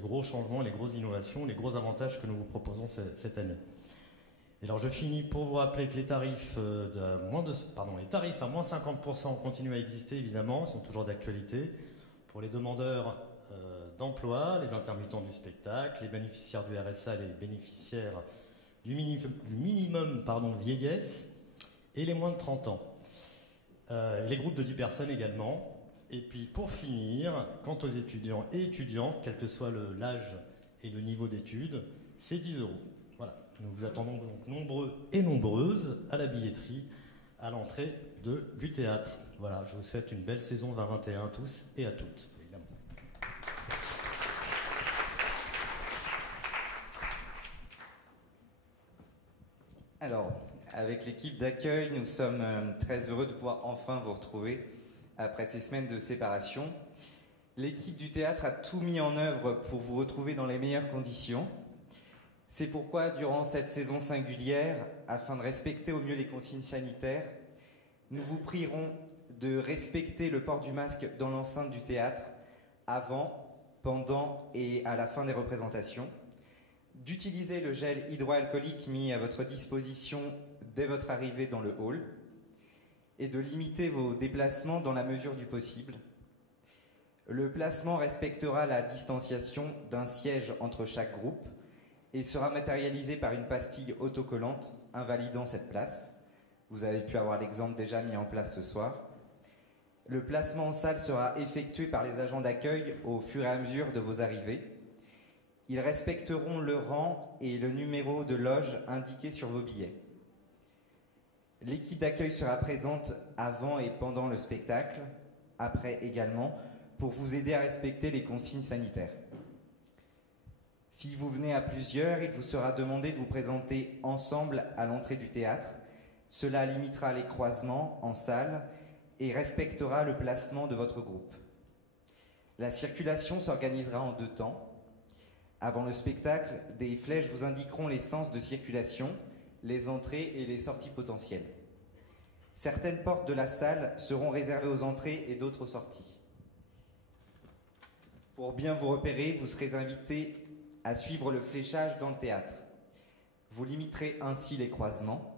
gros changements, les grosses innovations, les gros avantages que nous vous proposons cette année. Et alors je finis pour vous rappeler que les tarifs les tarifs à moins 50% continuent à exister évidemment, sont toujours d'actualité pour les demandeurs d'emploi, les intermittents du spectacle, les bénéficiaires du RSA, les bénéficiaires du minimum vieillesse et les moins de 30 ans. Les groupes de 10 personnes également. Et puis pour finir, quant aux étudiants et étudiantes, quel que soit l'âge et le niveau d'études, c'est 10 €. Voilà. Nous vous attendons donc nombreux et nombreuses à la billetterie, à l'entrée du théâtre. Voilà, je vous souhaite une belle saison 2021 à tous et à toutes, évidemment. Alors, avec l'équipe d'accueil, nous sommes très heureux de pouvoir enfin vous retrouver après ces semaines de séparation. L'équipe du théâtre a tout mis en œuvre pour vous retrouver dans les meilleures conditions. C'est pourquoi, durant cette saison singulière, afin de respecter au mieux les consignes sanitaires, nous vous prierons de respecter le port du masque dans l'enceinte du théâtre, avant, pendant et à la fin des représentations, d'utiliser le gel hydroalcoolique mis à votre disposition dès votre arrivée dans le hall, et de limiter vos déplacements dans la mesure du possible. Le placement respectera la distanciation d'un siège entre chaque groupe et sera matérialisé par une pastille autocollante invalidant cette place. Vous avez pu avoir l'exemple déjà mis en place ce soir. Le placement en salle sera effectué par les agents d'accueil au fur et à mesure de vos arrivées. Ils respecteront le rang et le numéro de loge indiqués sur vos billets. L'équipe d'accueil sera présente avant et pendant le spectacle, après également, pour vous aider à respecter les consignes sanitaires. Si vous venez à plusieurs, il vous sera demandé de vous présenter ensemble à l'entrée du théâtre. Cela limitera les croisements en salle et respectera le placement de votre groupe. La circulation s'organisera en 2 temps. Avant le spectacle, des flèches vous indiqueront les sens de circulation, les entrées et les sorties potentielles. Certaines portes de la salle seront réservées aux entrées et d'autres aux sorties. Pour bien vous repérer, vous serez invité à suivre le fléchage dans le théâtre. Vous limiterez ainsi les croisements.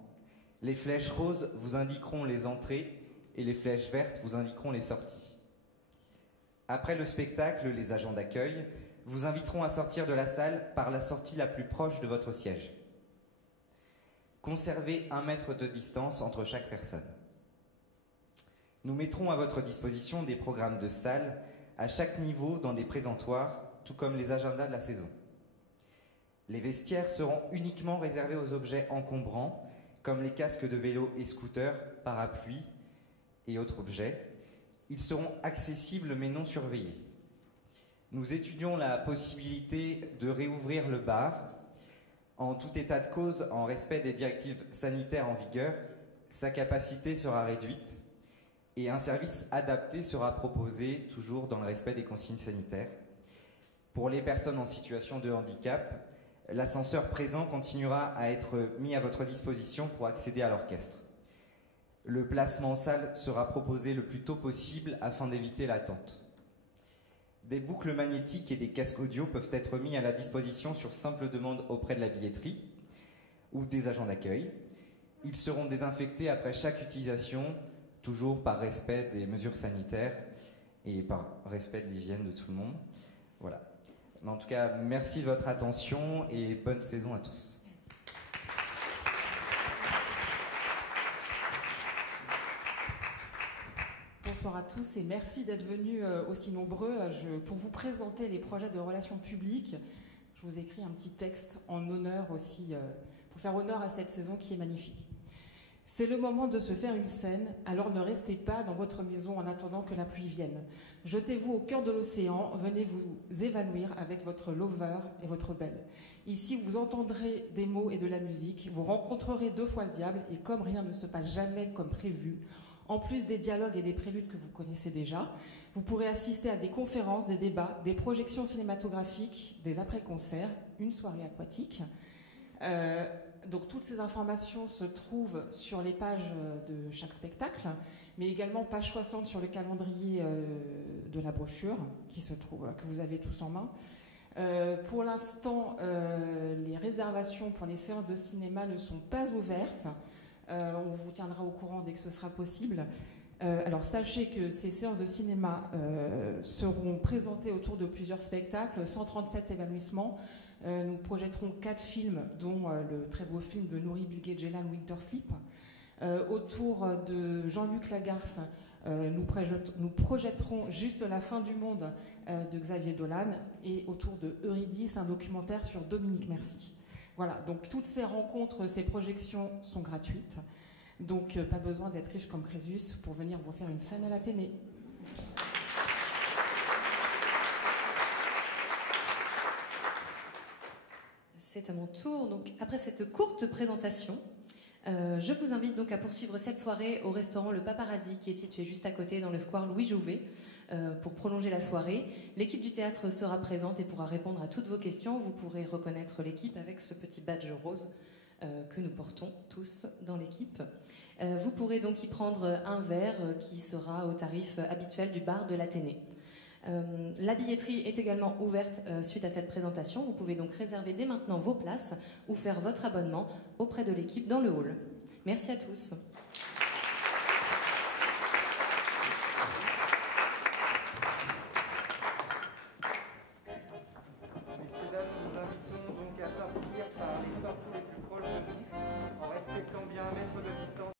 Les flèches roses vous indiqueront les entrées et les flèches vertes vous indiqueront les sorties. Après le spectacle, les agents d'accueil vous inviteront à sortir de la salle par la sortie la plus proche de votre siège. Conservez 1 mètre de distance entre chaque personne. Nous mettrons à votre disposition des programmes de salle à chaque niveau dans des présentoirs, tout comme les agendas de la saison. Les vestiaires seront uniquement réservés aux objets encombrants, comme les casques de vélo et scooters, parapluies et autres objets. Ils seront accessibles mais non surveillés. Nous étudions la possibilité de réouvrir le bar. En tout état de cause, en respect des directives sanitaires en vigueur, sa capacité sera réduite et un service adapté sera proposé, toujours dans le respect des consignes sanitaires. Pour les personnes en situation de handicap, l'ascenseur présent continuera à être mis à votre disposition pour accéder à l'orchestre. Le placement en salle sera proposé le plus tôt possible afin d'éviter l'attente. Des boucles magnétiques et des casques audio peuvent être mis à la disposition sur simple demande auprès de la billetterie ou des agents d'accueil. Ils seront désinfectés après chaque utilisation, toujours par respect des mesures sanitaires et par respect de l'hygiène de tout le monde. Voilà. Mais en tout cas, merci de votre attention et bonne saison à tous. Bonsoir à tous et merci d'être venus aussi nombreux pour vous présenter les projets de relations publiques. Je vous écris un petit texte en honneur aussi, pour faire honneur à cette saison qui est magnifique. C'est le moment de se faire une scène, alors ne restez pas dans votre maison en attendant que la pluie vienne. Jetez-vous au cœur de l'océan, venez vous évanouir avec votre lover et votre belle. Ici, vous entendrez des mots et de la musique, vous rencontrerez 2 fois le diable et comme rien ne se passe jamais comme prévu, en plus des dialogues et des préludes que vous connaissez déjà, vous pourrez assister à des conférences, des débats, des projections cinématographiques, des après-concerts, une soirée aquatique. Donc toutes ces informations se trouvent sur les pages de chaque spectacle, mais également page 60 sur le calendrier de la brochure qui se trouve, que vous avez tous en main. Pour l'instant, les réservations pour les séances de cinéma ne sont pas ouvertes. On vous tiendra au courant dès que ce sera possible. Alors sachez que ces séances de cinéma seront présentées autour de plusieurs spectacles, 137 évanouissements. Nous projetterons 4 films, dont le très beau film de Nouri Bilge Ceylan, Winter Sleep. Autour de Jean-Luc Lagarce, nous projetterons Juste la fin du monde de Xavier Dolan, et autour de Eurydice, un documentaire sur Dominique Mercy. Voilà, donc toutes ces rencontres, ces projections sont gratuites. Donc pas besoin d'être riche comme Crésus pour venir vous faire une scène à l'Athénée. C'est à mon tour. Donc après cette courte présentation, Je vous invite donc à poursuivre cette soirée au restaurant Le Paparazzi qui est situé juste à côté dans le square Louis Jouvet pour prolonger la soirée. L'équipe du théâtre sera présente et pourra répondre à toutes vos questions. Vous pourrez reconnaître l'équipe avec ce petit badge rose que nous portons tous dans l'équipe. Vous pourrez donc y prendre un verre qui sera au tarif habituel du bar de l'Athénée. La billetterie est également ouverte suite à cette présentation. Vous pouvez donc réserver dès maintenant vos places ou faire votre abonnement auprès de l'équipe dans le hall. Merci à tous.